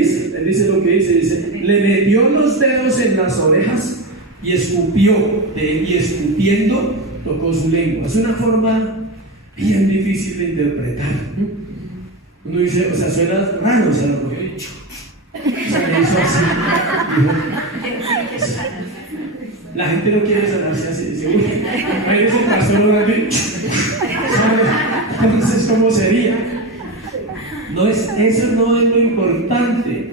dice lo que dice, le metió los dedos en las orejas y escupió, y escupiendo tocó su lengua. Es una forma bien difícil de interpretar. Uno dice, o sea, suena raro, o sea, lo que he dicho. O sea, me hizo así. La gente no quiere sanarse así. Dice, uy, ahí es el pastor orando. Entonces, ¿cómo sería? Eso no es lo importante.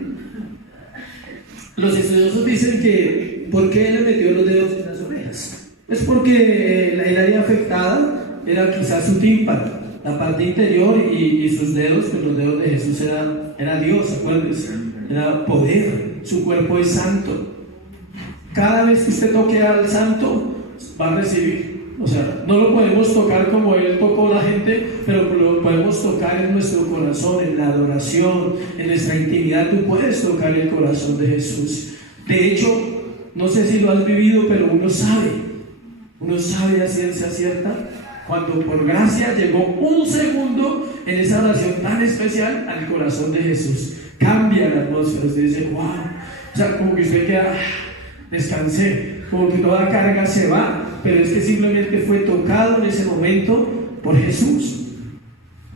Los estudiosos dicen que ¿por qué le metió los dedos en las orejas? Es porque el área afectada era quizás su tímpano, la parte interior, y sus dedos, pues los dedos de Jesús era Dios, acuérdense, era poder, su cuerpo es santo. Cada vez que usted toque al santo, va a recibir. O sea, no lo podemos tocar como Él tocó a la gente, pero lo podemos tocar en nuestro corazón, en la adoración, en nuestra intimidad. Tú puedes tocar el corazón de Jesús. De hecho, no sé si lo has vivido, pero uno sabe Uno sabe a ciencia cierta cuando por gracia llegó un segundo en esa oración tan especial al corazón de Jesús. Cambia la atmósfera, usted dice, wow, o sea, como que usted queda, descansé, como que toda carga se va, pero es que simplemente fue tocado en ese momento por Jesús.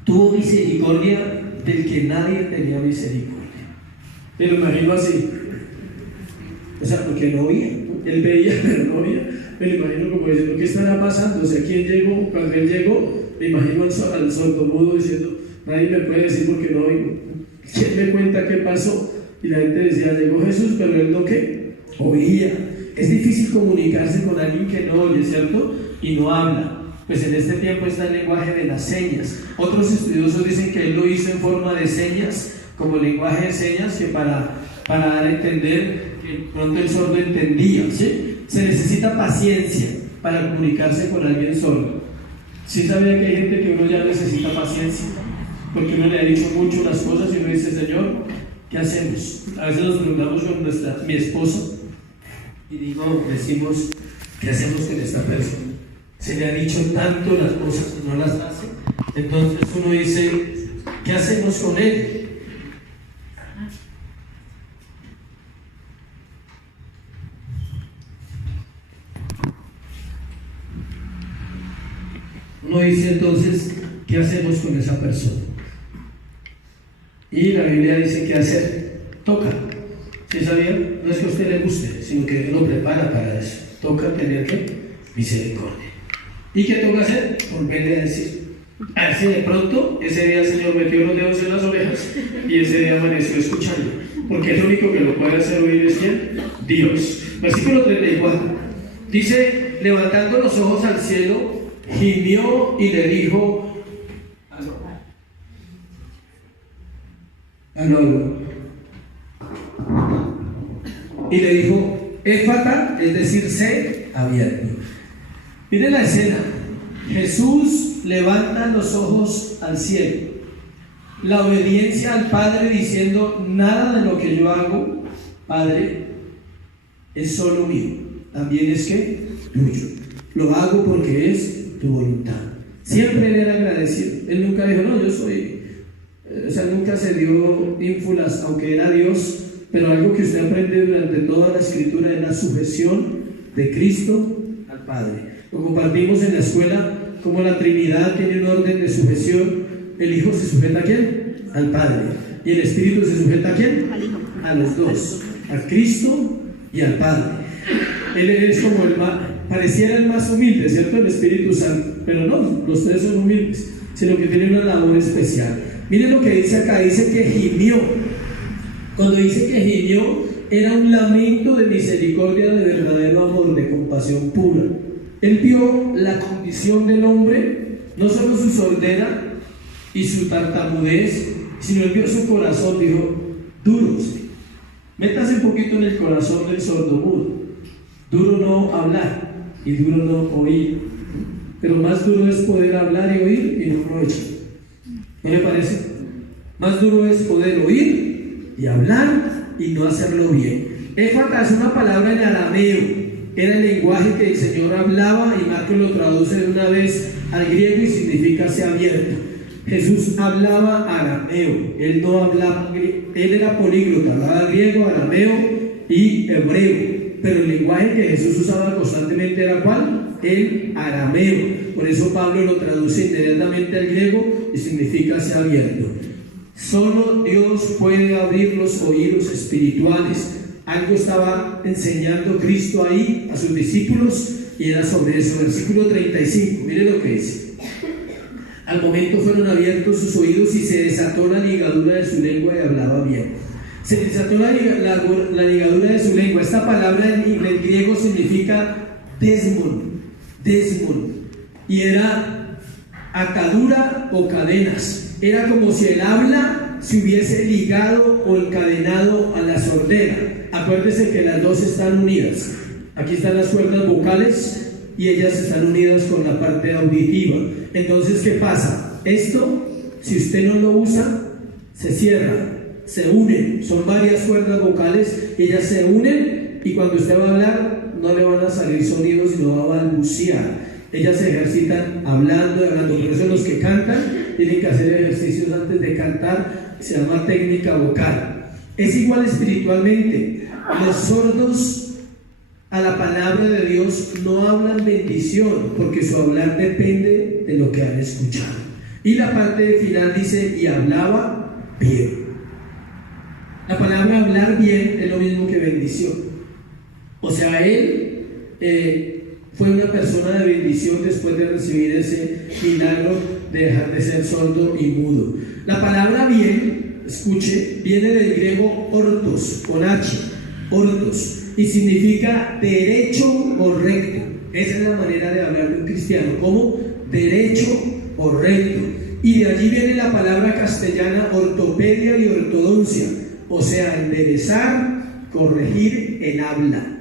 Tuvo misericordia del que nadie tenía misericordia. Me lo imagino así, o sea, porque no oía, él veía pero no oía. Me lo imagino como diciendo, ¿qué estará pasando? O sea, ¿quién llegó? Cuando él llegó, me imagino al sordomudo diciendo, nadie me puede decir porque no oigo. ¿Quién me cuenta qué pasó? Y la gente decía, llegó Jesús, pero él no qué, oía. Es difícil comunicarse con alguien que no oye, ¿cierto? Y no habla. Pues en este tiempo está el lenguaje de las señas. Otros estudiosos dicen que él lo hizo en forma de señas, como lenguaje de señas, que para dar a entender que pronto el sordo entendía, ¿sí? Se necesita paciencia para comunicarse con alguien sordo. ¿Sí sabía que hay gente que uno ya necesita paciencia? Porque uno le ha dicho mucho las cosas y uno dice, Señor, ¿qué hacemos? A veces nos preguntamos con mi esposa y decimos, ¿qué hacemos con esta persona? Se le ha dicho tanto las cosas y no las hace. Entonces uno dice, ¿qué hacemos con él? Uno dice entonces, ¿qué hacemos con esa persona? Y la Biblia dice, ¿qué hacer? Toca. ¿Sí sabían? No es que a usted le guste, sino que lo prepara para eso. Toca tener ¿qué? Misericordia. ¿Y qué toca hacer? Volverle a decir. A ver si de pronto ese día el Señor metió los dedos en las orejas y ese día amaneció escuchando. Porque el único que lo puede hacer oír es ¿quién? Dios. Versículo 34. Dice, levantando los ojos al cielo, gimió y le dijo, y le dijo, Éfata, es decir, sé abierto. Miren la escena. Jesús levanta los ojos al cielo. La obediencia al Padre diciendo, nada de lo que yo hago, Padre, es solo mío. También es que tuyo. Lo hago porque es tu voluntad. Siempre él era agradecido. Él nunca dijo, no, yo soy. O sea, nunca se dio ínfulas, aunque era Dios. Pero algo que usted aprende durante toda la Escritura es la sujeción de Cristo al Padre. Lo compartimos en la escuela, como la Trinidad tiene un orden de sujeción. El Hijo se sujeta ¿a quién? Al Padre. ¿Y el Espíritu se sujeta a quién? A los dos, a Cristo y al Padre. Él es como pareciera el más humilde, ¿cierto? El Espíritu Santo, pero no, los tres son humildes, sino que tienen una labor especial. Miren lo que dice acá, dice que gimió. Cuando dice que gimió, era un lamento de misericordia, de verdadero amor, de compasión pura. Él vio la condición del hombre, no solo su sordera y su tartamudez, sino él vio su corazón, dijo, duros. Métase un poquito en el corazón del sordomudo. Duro no hablar y duro no oír, pero más duro es poder hablar y oír y no lo hecho. ¿No le parece? Más duro es poder oír y hablar y no hacerlo bien. Éfata es una palabra en arameo, era el lenguaje que el Señor hablaba y Marcos lo traduce de una vez al griego y significa sea abierto. Jesús hablaba arameo, él no hablaba, él era políglota, hablaba griego, arameo y hebreo. Pero el lenguaje que Jesús usaba constantemente era ¿cuál? El arameo. Por eso Pablo lo traduce inmediatamente al griego y significa sea abierto. Solo Dios puede abrir los oídos espirituales. Algo estaba enseñando Cristo ahí a sus discípulos y era sobre eso. Versículo 35, mire lo que dice. Al momento fueron abiertos sus oídos y se desató la ligadura de su lengua y hablaba bien. Se desató la ligadura de su lengua. Esta palabra en el griego significa desmon, y era atadura o cadenas. Era como si el habla se hubiese ligado o encadenado a la sordera. Acuérdese que las dos están unidas. Aquí están las cuerdas vocales y ellas están unidas con la parte auditiva. Entonces, ¿qué pasa? Esto, si usted no lo usa, se cierra. Se unen, son varias cuerdas vocales, ellas se unen y cuando usted va a hablar no le van a salir sonidos y no va a balbucear. Ellas se ejercitan hablando y hablando. Por eso los que cantan tienen que hacer ejercicios antes de cantar, se llama técnica vocal. Es igual espiritualmente. Los sordos a la palabra de Dios no hablan bendición, porque su hablar depende de lo que han escuchado. Y la parte final dice, y hablaba bien. La palabra hablar bien es lo mismo que bendición. O sea, él fue una persona de bendición después de recibir ese milagro de dejar de ser sordo y mudo. La palabra bien, escuche, viene del griego ortos, con H, ortos, y significa derecho o recto. Esa es la manera de hablar de un cristiano, como derecho o recto. Y de allí viene la palabra castellana ortopedia y ortodoncia, o sea, enderezar, corregir el habla.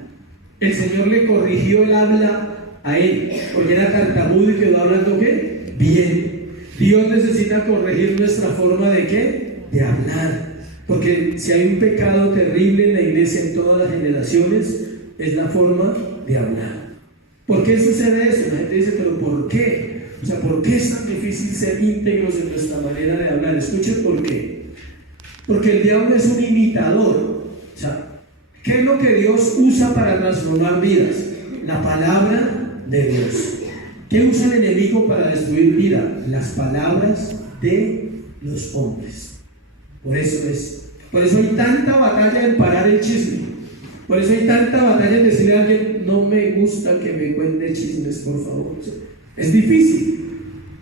El Señor le corrigió el habla a él, porque era tartamudo y quedó hablando ¿qué? Bien. Dios necesita corregir nuestra forma de ¿qué? De hablar. Porque si hay un pecado terrible en la iglesia en todas las generaciones, es la forma de hablar. ¿Por qué sucede eso? La gente dice, pero ¿por qué? O sea, ¿por qué es tan difícil ser íntegros en nuestra manera de hablar? Escuchen por qué. Porque el diablo es un imitador. O sea, ¿qué es lo que Dios usa para transformar vidas? La palabra de Dios. ¿Qué usa el enemigo para destruir vida? Las palabras de los hombres. Por eso hay tanta batalla en parar el chisme. Por eso hay tanta batalla en decirle a alguien, no me gusta que me cuente chismes, por favor. Es difícil.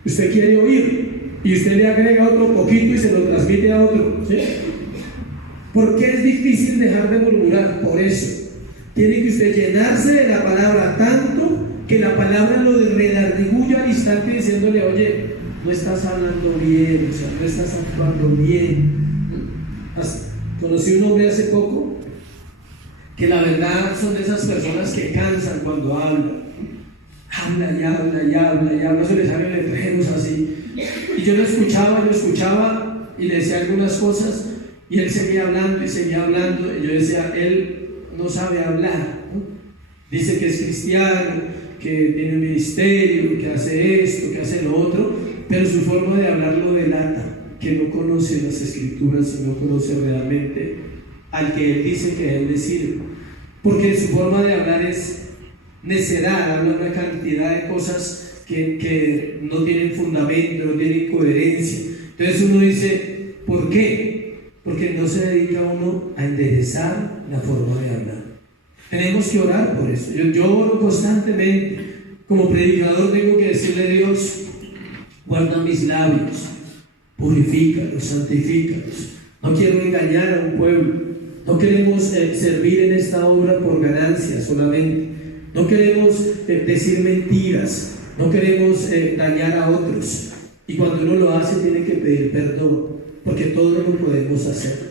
Usted quiere oír y usted le agrega otro poquito y se lo transmite a otro, ¿sí? ¿Por qué es difícil dejar de murmurar? Por eso. Tiene que usted llenarse de la palabra tanto que la palabra lo redarguya al instante diciéndole, oye, no estás hablando bien, o sea, no estás actuando bien. Conocí un hombre hace poco que la verdad son de esas personas que cansan cuando hablan. Habla y habla y habla y habla, se le salen letreros así. Y yo lo escuchaba y le decía algunas cosas y él seguía hablando y yo decía, él no sabe hablar, ¿no? Dice que es cristiano, que tiene un ministerio, que hace esto, que hace lo otro, pero su forma de hablar lo delata, que no conoce las escrituras y no conoce realmente al que él dice que él le sirve, porque su forma de hablar es necedad, habla una cantidad de cosas que no tienen fundamento, no tienen coherencia. Entonces uno dice, ¿por qué? Porque no se dedica uno a enderezar la forma de hablar. Tenemos que orar por eso. Yo oro constantemente. Como predicador tengo que decirle a Dios, guarda mis labios, purifícalos, santifícalos. No quiero engañar a un pueblo. No queremos servir en esta obra por ganancia solamente. No queremos decir mentiras. No queremos dañar a otros. Y cuando uno lo hace tiene que pedir perdón, porque todos lo podemos hacer.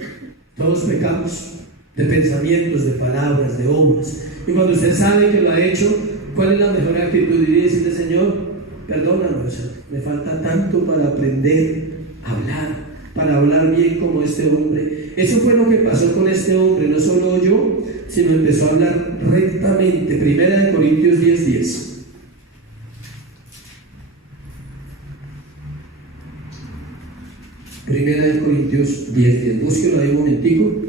Todos pecamos de pensamientos, de palabras, de obras. Y cuando usted sabe que lo ha hecho, ¿cuál es la mejor actitud? Diría decirle, Señor, perdóname, o sea, me falta tanto para aprender a hablar, para hablar bien como este hombre. Eso fue lo que pasó con este hombre, no solo oyó, sino empezó a hablar rectamente. Primera de Corintios 10:10. Primera de Corintios 10:10. Búsquelo ahí un momentico.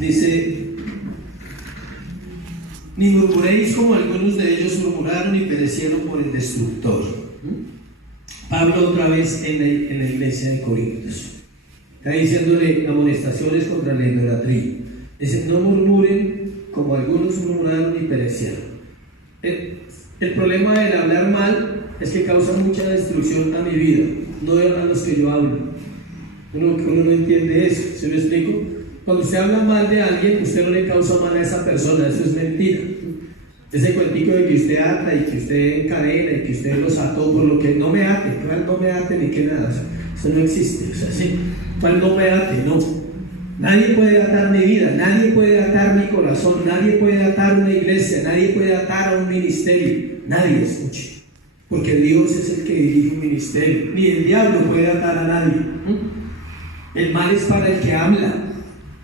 Dice, ni murmuréis como algunos de ellos murmuraron y perecieron por el destructor. Pablo otra vez en la iglesia de Corintios está diciéndole amonestaciones contra la idolatría. Dice, no murmuren como algunos murmuraron y perecieron. El problema del hablar mal es que causa mucha destrucción a mi vida, no a los que yo hablo. Uno no entiende eso, ¿se me explico? Cuando usted habla mal de alguien, usted no le causa mal a esa persona, eso es mentira. Ese cuentico de que usted ata y que usted encadena y que usted los ató por lo que no me ate, no me ate ni que nada, eso no existe, o sea, sí, ¿cuál no me ate? No. Nadie puede atar mi vida, nadie puede atar mi corazón, nadie puede atar una iglesia, nadie puede atar a un ministerio, nadie, escuche. porque Dios es el que dirige un ministerio, ni el diablo puede atar a nadie. El mal es para el que habla,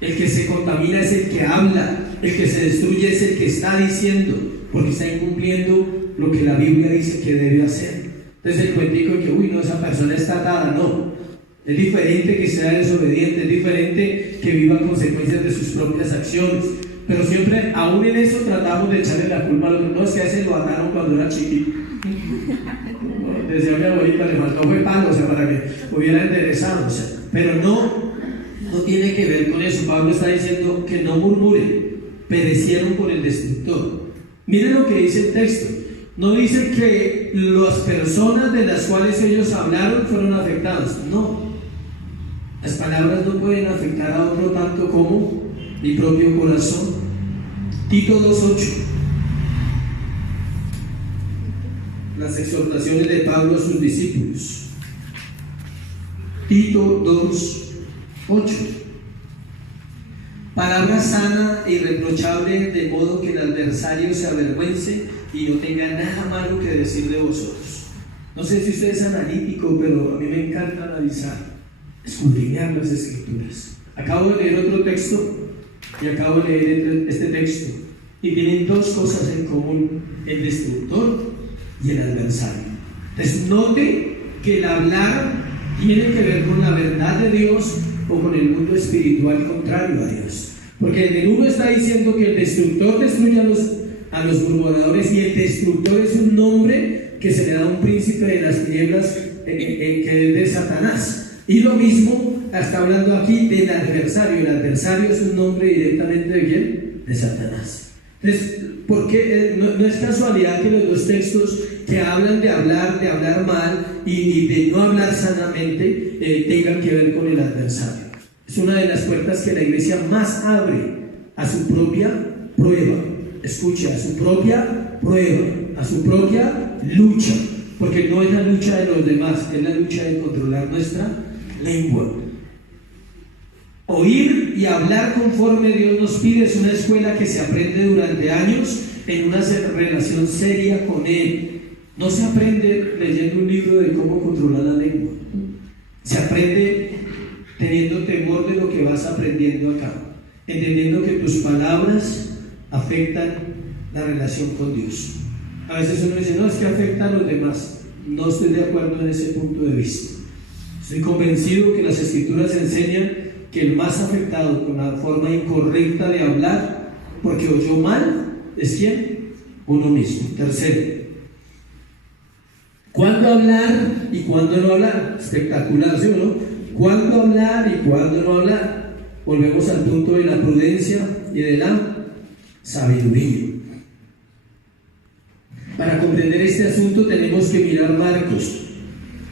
el que se contamina es el que habla, el que se destruye es el que está diciendo, porque está incumpliendo lo que la Biblia dice que debe hacer. Entonces el cuentico de que, uy, no, esa persona está atada, no. Es diferente que sea desobediente, es diferente que viva consecuencias de sus propias acciones. Pero siempre, aún en eso, tratamos de echarle la culpa a los demás. No, es que a ese lo ataron cuando era chiquito. Decía mi abuelita, le faltó fue palo, o sea, para que hubiera enderezado, o sea, pero no tiene que ver con eso. Pablo está diciendo que no murmuren, perecieron por el destructor. Miren lo que dice el texto. No dice que las personas de las cuales ellos hablaron fueron afectados, no. Las palabras no pueden afectar a otro tanto como mi propio corazón. Tito 2:8. Las exhortaciones de Pablo a sus discípulos. Tito 2:8. Palabra sana e irreprochable, de modo que el adversario se avergüence y no tenga nada malo que decir de vosotros. No sé si usted es analítico, pero a mí me encanta analizar, escudriñar las Escrituras. Acabo de leer otro texto y acabo de leer este texto, y tienen dos cosas en común: el destructor y el adversario. Entonces note que el hablar tiene que ver con la verdad de Dios o con el mundo espiritual contrario a Dios, porque en el uno está diciendo que el destructor destruye a los murmuradores, y el destructor es un nombre que se le da a un príncipe de las tinieblas que es de Satanás, y lo mismo está hablando aquí del adversario. El adversario es un nombre directamente de ¿quién? De Satanás. Entonces, porque no es casualidad que los dos textos que hablan de hablar mal y de no hablar sanamente tengan que ver con el adversario. Es una de las puertas que la iglesia más abre a su propia prueba. Escucha, a su propia prueba, a su propia lucha, porque no es la lucha de los demás, es la lucha de controlar nuestra lengua. Oír y hablar conforme Dios nos pide es una escuela que se aprende durante años en una relación seria con Él. No se aprende leyendo un libro de cómo controlar la lengua. Se aprende teniendo temor de lo que vas aprendiendo acá, entendiendo que tus palabras afectan la relación con Dios. A veces uno dice, no, es que afecta a los demás. No estoy de acuerdo en ese punto de vista. Estoy convencido que las Escrituras enseñan que el más afectado con la forma incorrecta de hablar, porque oyó mal, ¿es quién? Uno mismo. Tercero, ¿cuándo hablar y cuándo no hablar? Espectacular, ¿sí o no? ¿Cuándo hablar y cuándo no hablar? Volvemos al punto de la prudencia y de la sabiduría. Para comprender este asunto tenemos que mirar Marcos,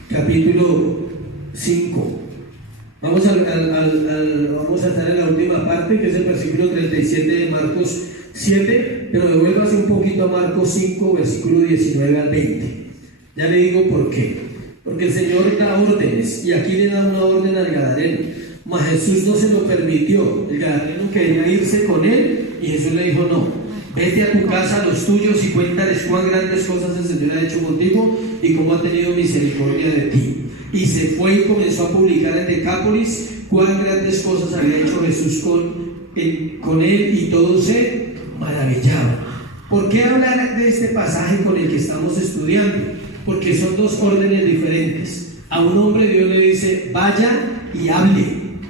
capítulo 5. Vamos a estar en la última parte, que es el versículo 37 de Marcos 7, pero devuélvase un poquito a Marcos 5, versículo 19 al 20. Ya le digo por qué. Porque el Señor da órdenes, y aquí le da una orden al gadareno, mas Jesús no se lo permitió. El gadareno quería irse con él, y Jesús le dijo, no, vete a tu casa, a los tuyos, y cuéntales cuán grandes cosas el Señor ha hecho contigo y cómo ha tenido misericordia de ti. Y se fue y comenzó a publicar en Decápolis cuán grandes cosas había hecho Jesús con él, y todos se maravillaban. ¿Por qué hablar de este pasaje con el que estamos estudiando? Porque son dos órdenes diferentes. A un hombre Dios le dice, vaya y hable,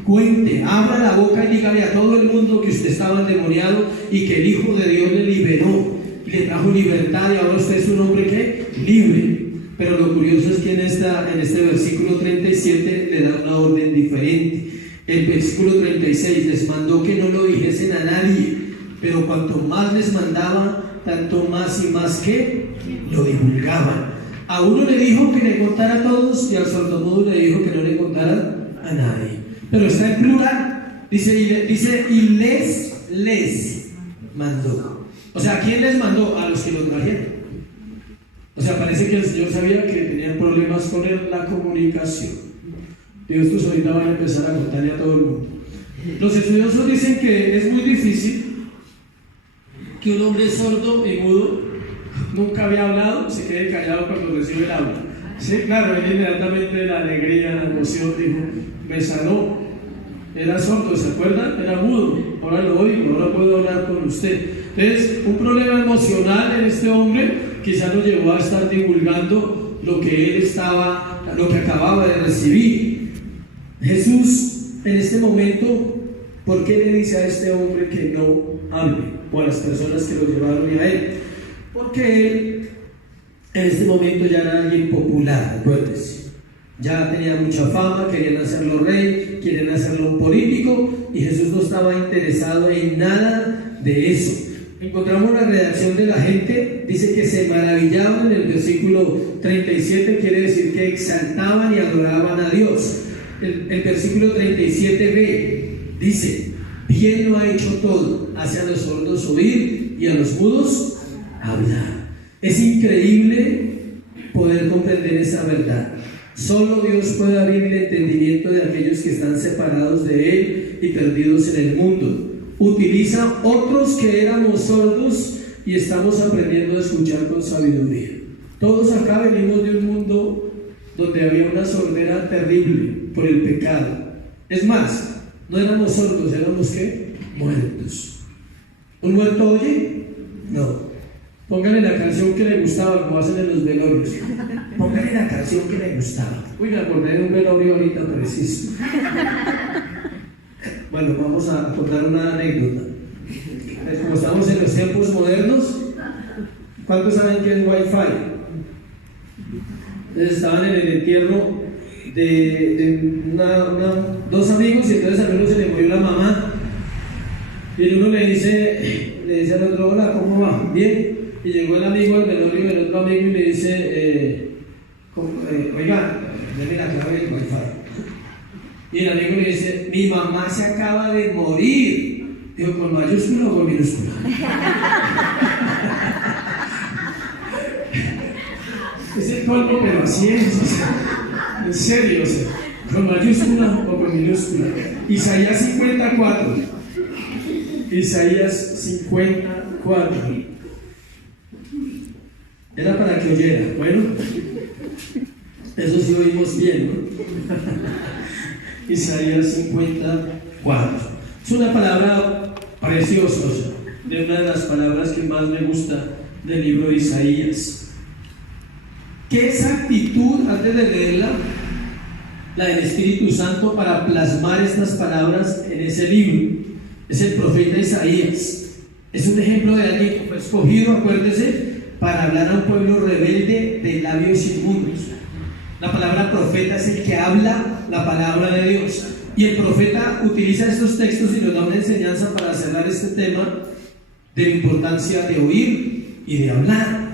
cuente, abra la boca y dígale a todo el mundo que usted estaba endemoniado y que el Hijo de Dios le liberó y le trajo libertad, y ahora usted es un hombre que libre. Pero lo curioso es que en este versículo 37 le da una orden diferente. El versículo 36, les mandó que no lo dijesen a nadie, pero cuanto más les mandaba, tanto más y más que lo divulgaban. A uno le dijo que le contara a todos, y al sordomudo le dijo que no le contara a nadie. Pero está en plural. Dice y les mandó. O sea, ¿a quién les mandó? A los que lo trajeron. O sea, parece que el Señor sabía que tenían problemas con la comunicación. Dios, pues ahorita van a empezar a contarle a todo el mundo. Los estudiosos dicen que es muy difícil que un hombre sordo y mudo nunca había hablado, se quede callado cuando recibe el habla. Sí, claro, él inmediatamente la alegría, la emoción dijo, me sanó. Era sordo, ¿se acuerdan? Era mudo, ahora lo oigo, ahora puedo hablar con usted. Entonces, un problema emocional en este hombre quizás lo llevó a estar divulgando lo que lo que acababa de recibir. Jesús, en este momento, ¿por qué le dice a este hombre que no hable? O a las personas que lo llevaron a él. Porque él, en este momento, ya era alguien popular, acuérdense. Ya tenía mucha fama, querían hacerlo rey, querían hacerlo un político, y Jesús no estaba interesado en nada de eso. Encontramos la reacción de la gente, dice que se maravillaban. En el versículo 37 quiere decir que exaltaban y adoraban a Dios. El versículo 37b dice, bien lo ha hecho todo, hace a los sordos oír y a los mudos hablar. Es increíble poder comprender esa verdad. Solo Dios puede abrir el entendimiento de aquellos que están separados de Él y perdidos en el mundo. Utiliza otros que éramos sordos y estamos aprendiendo a escuchar con sabiduría. Todos acá venimos de un mundo donde había una sordera terrible por el pecado. Es más, no éramos sordos, éramos ¿qué? Muertos. ¿Un muerto oye? No. Póngale la canción que le gustaba, como hacen en los velorios. Póngale la canción que le gustaba. Uy, me acordé de un velorio ahorita preciso. Bueno, vamos a contar una anécdota. Como estamos en los tiempos modernos, ¿cuántos saben qué es Wi-Fi? Entonces estaban en el entierro de dos amigos, y entonces a uno se le murió la mamá. Y el uno le dice al otro, hola, ¿cómo va? Bien. Y llegó el amigo al velorio del otro amigo y le dice, oiga, denme la clave del Wi-Fi. Y el amigo le dice, mi mamá se acaba de morir. Digo, ¿con mayúscula o con minúscula? Es el colmo, pero así es, o sea, en serio, o sea, ¿con mayúscula o con minúscula? Isaías 54. Isaías 54. Era para que oyera. Bueno, eso sí oímos bien, ¿no? Isaías 54. Es una palabra preciosa, o sea, de una de las palabras que más me gusta del libro de Isaías. ¿Qué es actitud, antes de leerla, la del Espíritu Santo para plasmar estas palabras en ese libro? Es el profeta Isaías. Es un ejemplo de alguien que fue escogido, acuérdese, para hablar a un pueblo rebelde de labios inmundos. La palabra profeta es el que habla la palabra de Dios. Y el profeta utiliza estos textos y nos da una enseñanza para cerrar este tema de la importancia de oír y de hablar.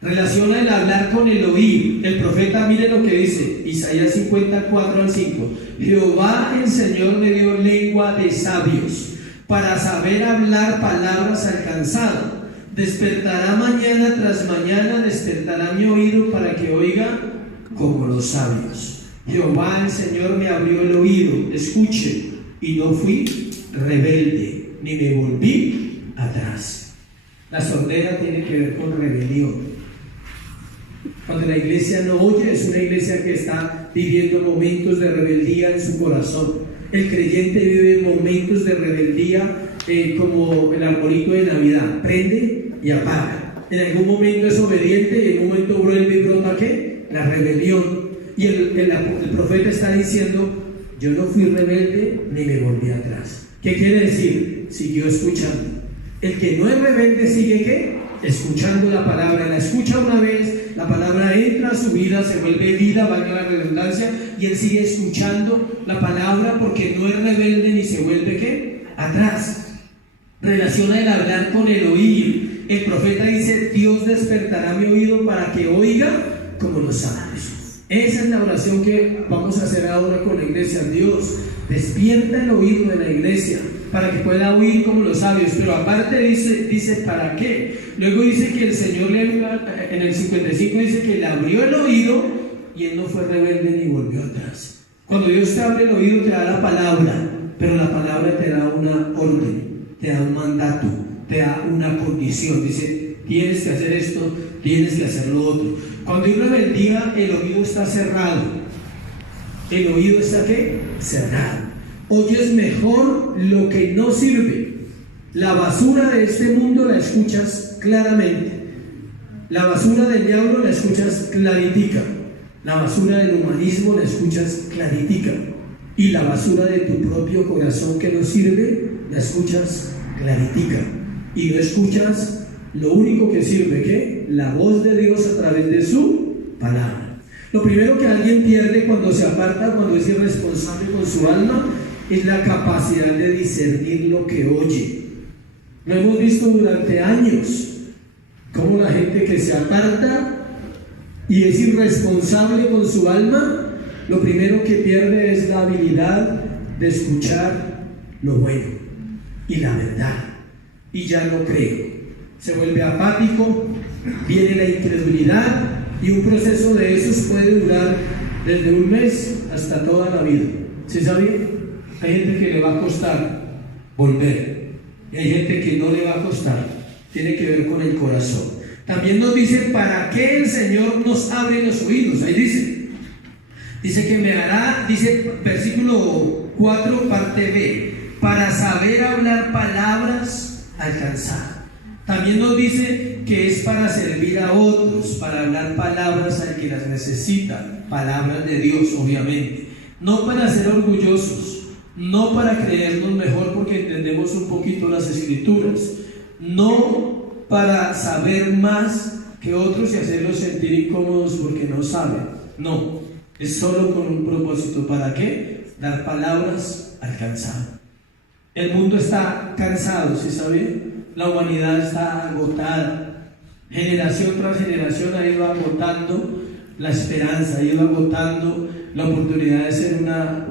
Relaciona el hablar con el oír. El profeta, mire lo que dice, Isaías 54 al 5. Jehová el Señor me dio lengua de sabios, para saber hablar palabras al cansado. Despertará mañana tras mañana, despertará mi oído para que oiga como los sabios. Jehová el Señor me abrió el oído, escuche, y no fui rebelde, ni me volví atrás. La sordera tiene que ver con rebelión. Cuando la iglesia no oye, es una iglesia que está viviendo momentos de rebeldía en su corazón. El creyente vive momentos de rebeldía como el arbolito de Navidad, prende y apaga. En algún momento es obediente y en un momento vuelve y brota ¿qué? La rebelión. Y el profeta está diciendo, yo no fui rebelde ni me volví atrás. ¿Qué quiere decir? Siguió escuchando. El que no es rebelde sigue ¿qué? Escuchando la palabra. La escucha una vez, la palabra entra a su vida, se vuelve vida, valga la redundancia, y él sigue escuchando la palabra porque no es rebelde ni se vuelve ¿qué? Atrás. Relaciona el hablar con el oír. El profeta dice, Dios despertará mi oído para que oiga como los sabios. Esa es la oración que vamos a hacer ahora con la iglesia. Dios, despierta el oído de la iglesia para que pueda oír como los sabios. Pero aparte dice ¿para qué? Luego dice que el Señor en el 55 dice que le abrió el oído y él no fue rebelde ni volvió atrás. Cuando Dios te abre el oído te da la palabra, pero la palabra te da una orden, te da un mandato, te da una condición. Dice, tienes que hacer esto, tienes que hacer lo otro. Cuando hay rebeldía, el oído está cerrado. ¿El oído está qué? Cerrado. Oyes mejor lo que no sirve. La basura de este mundo la escuchas claramente. La basura del diablo la escuchas claritica. La basura del humanismo la escuchas claritica. Y la basura de tu propio corazón que no sirve, la escuchas claritica. Y no escuchas lo único que sirve, ¿qué? La voz de Dios a través de su palabra. Lo primero que alguien pierde cuando se aparta, cuando es irresponsable con su alma, es la capacidad de discernir lo que oye. Lo hemos visto durante años, como la gente que se aparta y es irresponsable con su alma, lo primero que pierde es la habilidad de escuchar lo bueno y la verdad, y ya no cree. Se vuelve apático, viene la incredulidad, y un proceso de esos puede durar desde un mes hasta toda la vida. ¿Sí sabía? Hay gente que le va a costar volver, y hay gente que no le va a costar. Tiene que ver con el corazón. También nos dice para qué el Señor nos abre los oídos. Ahí dice que me hará, dice versículo 4 parte B, para saber hablar palabras alcanzadas. También nos dice que es para servir a otros, para hablar palabras al que las necesita, palabras de Dios, obviamente. No para ser orgullosos, no para creernos mejor porque entendemos un poquito las escrituras, no para saber más que otros y hacerlos sentir incómodos porque no saben. No, es solo con un propósito. ¿Para qué? Dar palabras alcanzadas. El mundo está cansado, ¿sí sabe? La humanidad está agotada. Generación tras generación ha ido agotando la esperanza, ha ido agotando la oportunidad de ser una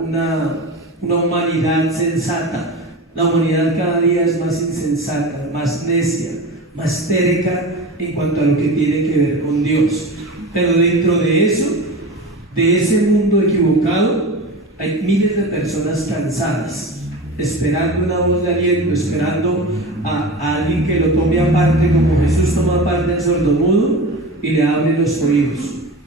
humanidad sensata. La humanidad cada día es más insensata, más necia, más terca en cuanto a lo que tiene que ver con Dios. Pero dentro de eso, de ese mundo equivocado, hay miles de personas cansadas, esperando una voz de aliento, esperando a alguien que lo tome aparte, como Jesús toma aparte al sordomudo y le abre los oídos.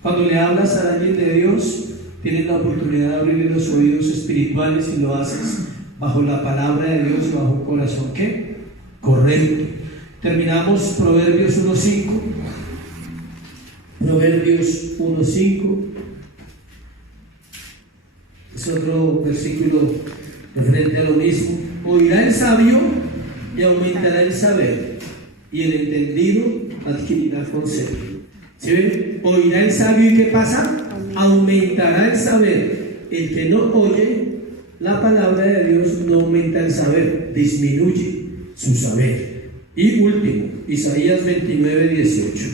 Cuando le hablas a alguien de Dios, tienes la oportunidad de abrirle los oídos espirituales y lo haces bajo la palabra de Dios y bajo un corazón ¿qué? Correcto. Terminamos Proverbios 1.5. Proverbios 1.5 es otro versículo referente a lo mismo. Oirá el sabio y aumentará el saber, y el entendido adquirirá consejo. ¿Sí ven? Oirá el sabio y ¿qué pasa? Aumentará el saber. El que no oye la palabra de Dios no aumenta el saber, disminuye su saber. Y último, Isaías 29:18.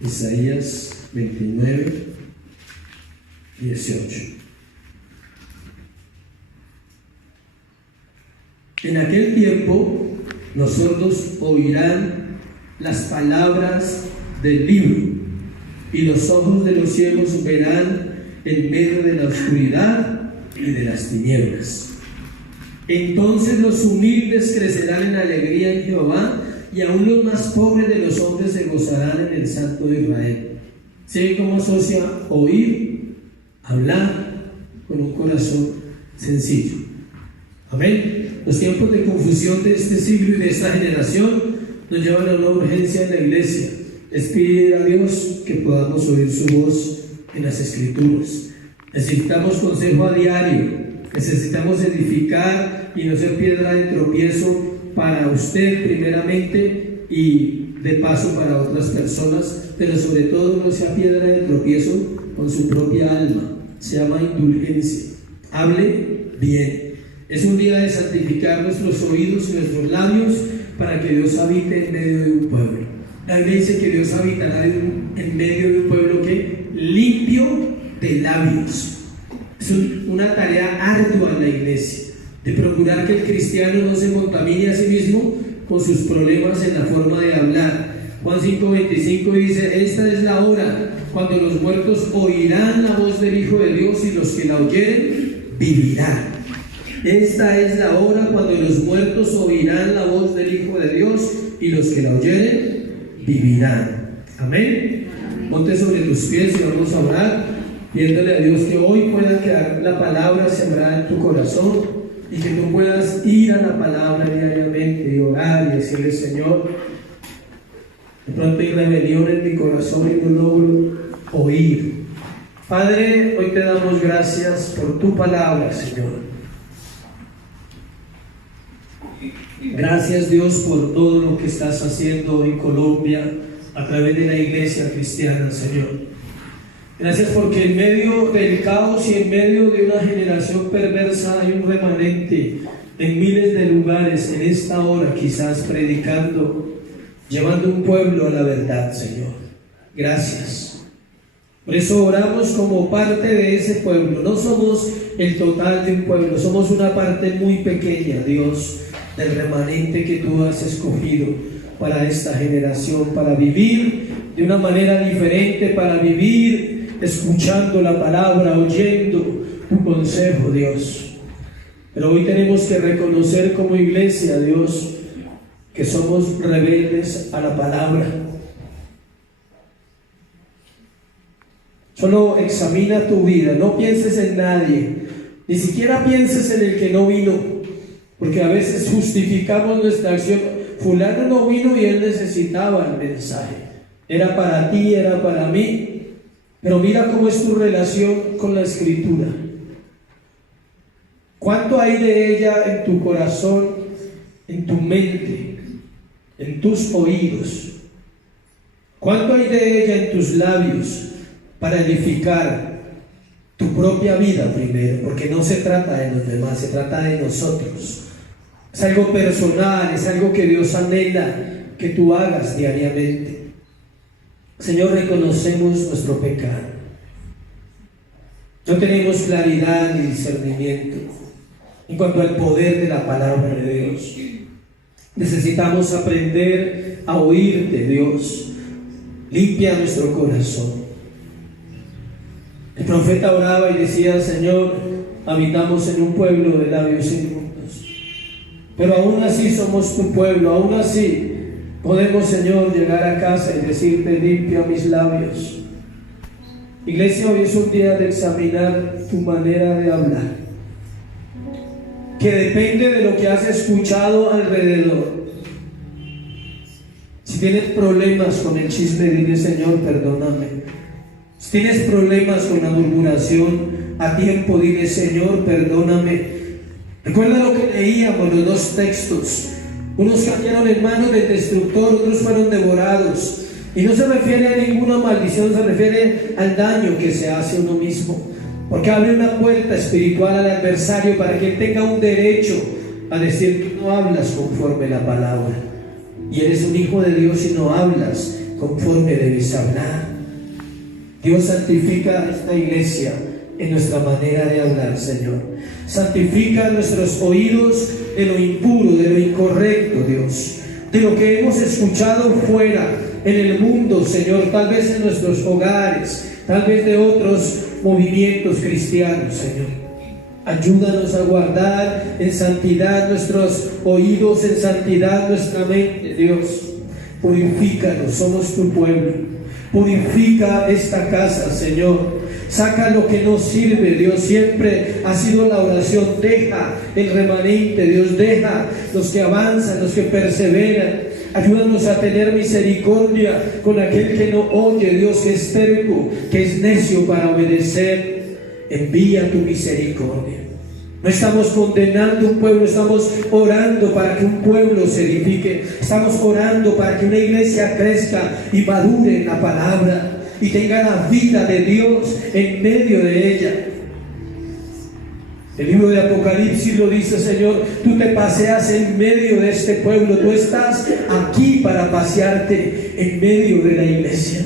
Isaías 29:18. En aquel tiempo los sordos oirán las palabras del libro, y los ojos de los ciegos verán en medio de la oscuridad y de las tinieblas. Entonces los humildes crecerán en alegría en Jehová, y aún los más pobres de los hombres se gozarán en el Santo de Israel. ¿Sí cómo asocia oír, hablar con un corazón sencillo? Amén. Los tiempos de confusión de este siglo y de esta generación nos llevan a una urgencia en la iglesia. Es pedir a Dios que podamos oír su voz en las Escrituras. Necesitamos consejo a diario, necesitamos edificar y no ser piedra de tropiezo para usted primeramente y de paso para otras personas, pero sobre todo no sea piedra de tropiezo con su propia alma. Se llama indulgencia. Hable bien. Es un día de santificar nuestros oídos y nuestros labios para que Dios habite en medio de un pueblo. La Biblia dice que Dios habitará en medio de un pueblo que limpio de labios. Es una tarea ardua en la iglesia, de procurar que el cristiano no se contamine a sí mismo con sus problemas en la forma de hablar. Juan 5:25 dice: esta es la hora cuando los muertos oirán la voz del Hijo de Dios, y los que la oyeren vivirán. Esta es la hora cuando los muertos oirán la voz del Hijo de Dios y los que la oyeren vivirán. Amén. Ponte sobre tus pies y vamos a orar, pidiéndole a Dios que hoy pueda quedar la palabra sembrada en tu corazón y que tú puedas ir a la palabra diariamente y orar y decirle: Señor, de pronto hay rebelión en mi corazón y no logro oír. Padre, hoy te damos gracias por tu palabra, Señor. Gracias, Dios, por todo lo que estás haciendo en Colombia a través de la iglesia cristiana, Señor. Gracias porque en medio del caos y en medio de una generación perversa hay un remanente en miles de lugares en esta hora, quizás predicando, llevando un pueblo a la verdad, Señor. Gracias. Por eso oramos como parte de ese pueblo. No somos el total de un pueblo, somos una parte muy pequeña, Dios, del remanente que tú has escogido para esta generación, para vivir de una manera diferente, para vivir escuchando la palabra, oyendo tu consejo, Dios. Pero hoy tenemos que reconocer como iglesia, Dios, que somos rebeldes a la palabra. Solo examina tu vida, no pienses en nadie, ni siquiera pienses en el que no vino, porque a veces justificamos nuestra acción. Fulano no vino y él necesitaba el mensaje, era para ti, era para mí. Pero mira cómo es tu relación con la Escritura. ¿Cuánto hay de ella en tu corazón, en tu mente, en tus oídos? ¿Cuánto hay de ella en tus labios para edificar tu propia vida primero? Porque no se trata de los demás, se trata de nosotros. Es algo personal, es algo que Dios anhela que tú hagas diariamente. Señor, reconocemos nuestro pecado. No tenemos claridad ni discernimiento en cuanto al poder de la palabra de Dios. Necesitamos aprender a oírte, Dios. Limpia nuestro corazón. El profeta oraba y decía: Señor, habitamos en un pueblo de labios inmundos, pero aún así somos tu pueblo, aún así podemos, Señor, llegar a casa y decirte: limpia mis labios. Iglesia, hoy es un día de examinar tu manera de hablar, que depende de lo que has escuchado alrededor. Si tienes problemas con el chisme, dile: Señor, perdóname. Si tienes problemas con la murmuración a tiempo, dile: Señor, perdóname. Recuerda lo que leíamos, los dos textos. Unos cayeron en manos del destructor, otros fueron devorados. Y no se refiere a ninguna maldición, se refiere al daño que se hace a uno mismo. Porque abre una puerta espiritual al adversario para que él tenga un derecho a decir: tú no hablas conforme la palabra. Y eres un hijo de Dios y no hablas conforme debes hablar. Dios, santifica esta iglesia en nuestra manera de hablar, Señor. Santifica nuestros oídos de lo impuro, de lo incorrecto, Dios, de lo que hemos escuchado fuera en el mundo, Señor, tal vez en nuestros hogares, tal vez de otros movimientos cristianos, Señor. Ayúdanos a guardar en santidad nuestros oídos, en santidad nuestra mente, Dios. Purifícanos, somos tu pueblo. Purifica esta casa, Señor. Saca lo que no sirve, Dios. Siempre ha sido la oración: deja el remanente, Dios, deja los que avanzan, los que perseveran. Ayúdanos a tener misericordia con aquel que no oye, Dios, que es terco, que es necio para obedecer. Envía tu misericordia. No estamos condenando un pueblo, estamos orando para que un pueblo se edifique. Estamos orando para que una iglesia crezca y madure en la palabra y tenga la vida de Dios en medio de ella. El libro de Apocalipsis lo dice, Señor: tú te paseas en medio de este pueblo, tú estás aquí para pasearte en medio de la iglesia.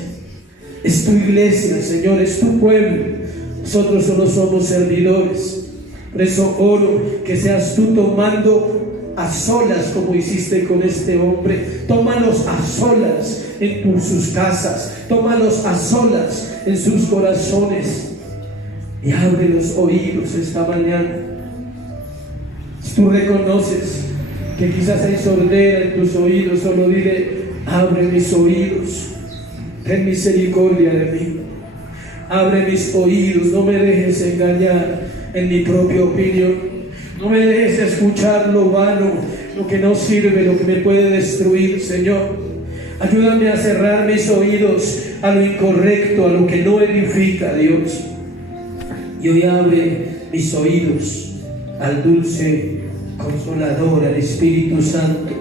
Es tu iglesia, Señor, es tu pueblo. Nosotros solo somos servidores. Por eso oro que seas tú tomando a solas, como hiciste con este hombre. Tómalos a solas en sus casas, tómalos a solas en sus corazones, y abre los oídos esta mañana. Si tú reconoces que quizás hay sordera en tus oídos, solo dile: abre mis oídos, ten misericordia de mí. Abre mis oídos, no me dejes engañar en mi propia opinión. No me dejes escuchar lo vano, lo que no sirve, lo que me puede destruir, Señor. Ayúdame a cerrar mis oídos a lo incorrecto, a lo que no edifica, Dios. Y hoy abre mis oídos al dulce Consolador, al Espíritu Santo,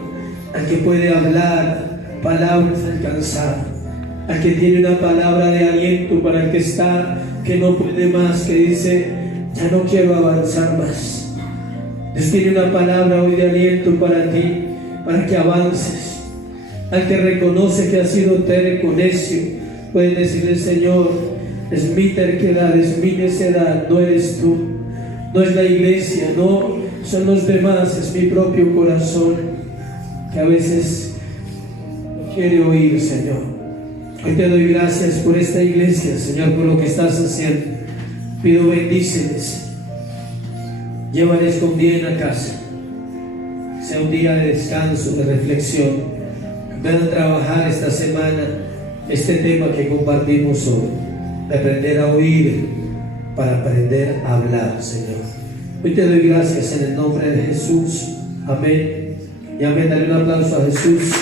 al que puede hablar palabras alcanzadas, al que tiene una palabra de aliento para el que está, que no puede más, que dice: ya no quiero avanzar más. Dios tiene una palabra hoy de aliento para ti, para que avances. Al que reconoce que ha sido terco, necio, puedes decirle: Señor, es mi terquedad, es mi necedad, no eres tú, no es la iglesia, no son los demás, es mi propio corazón que a veces no quiere oír, Señor. Hoy te doy gracias por esta iglesia, Señor, por lo que estás haciendo. Pido bendíceles, llévales con bien a casa, sea un día de descanso, de reflexión, puedan trabajar esta semana este tema que compartimos hoy, de aprender a oír para aprender a hablar, Señor. Hoy te doy gracias en el nombre de Jesús. Amén. Y amén. Dale un aplauso a Jesús.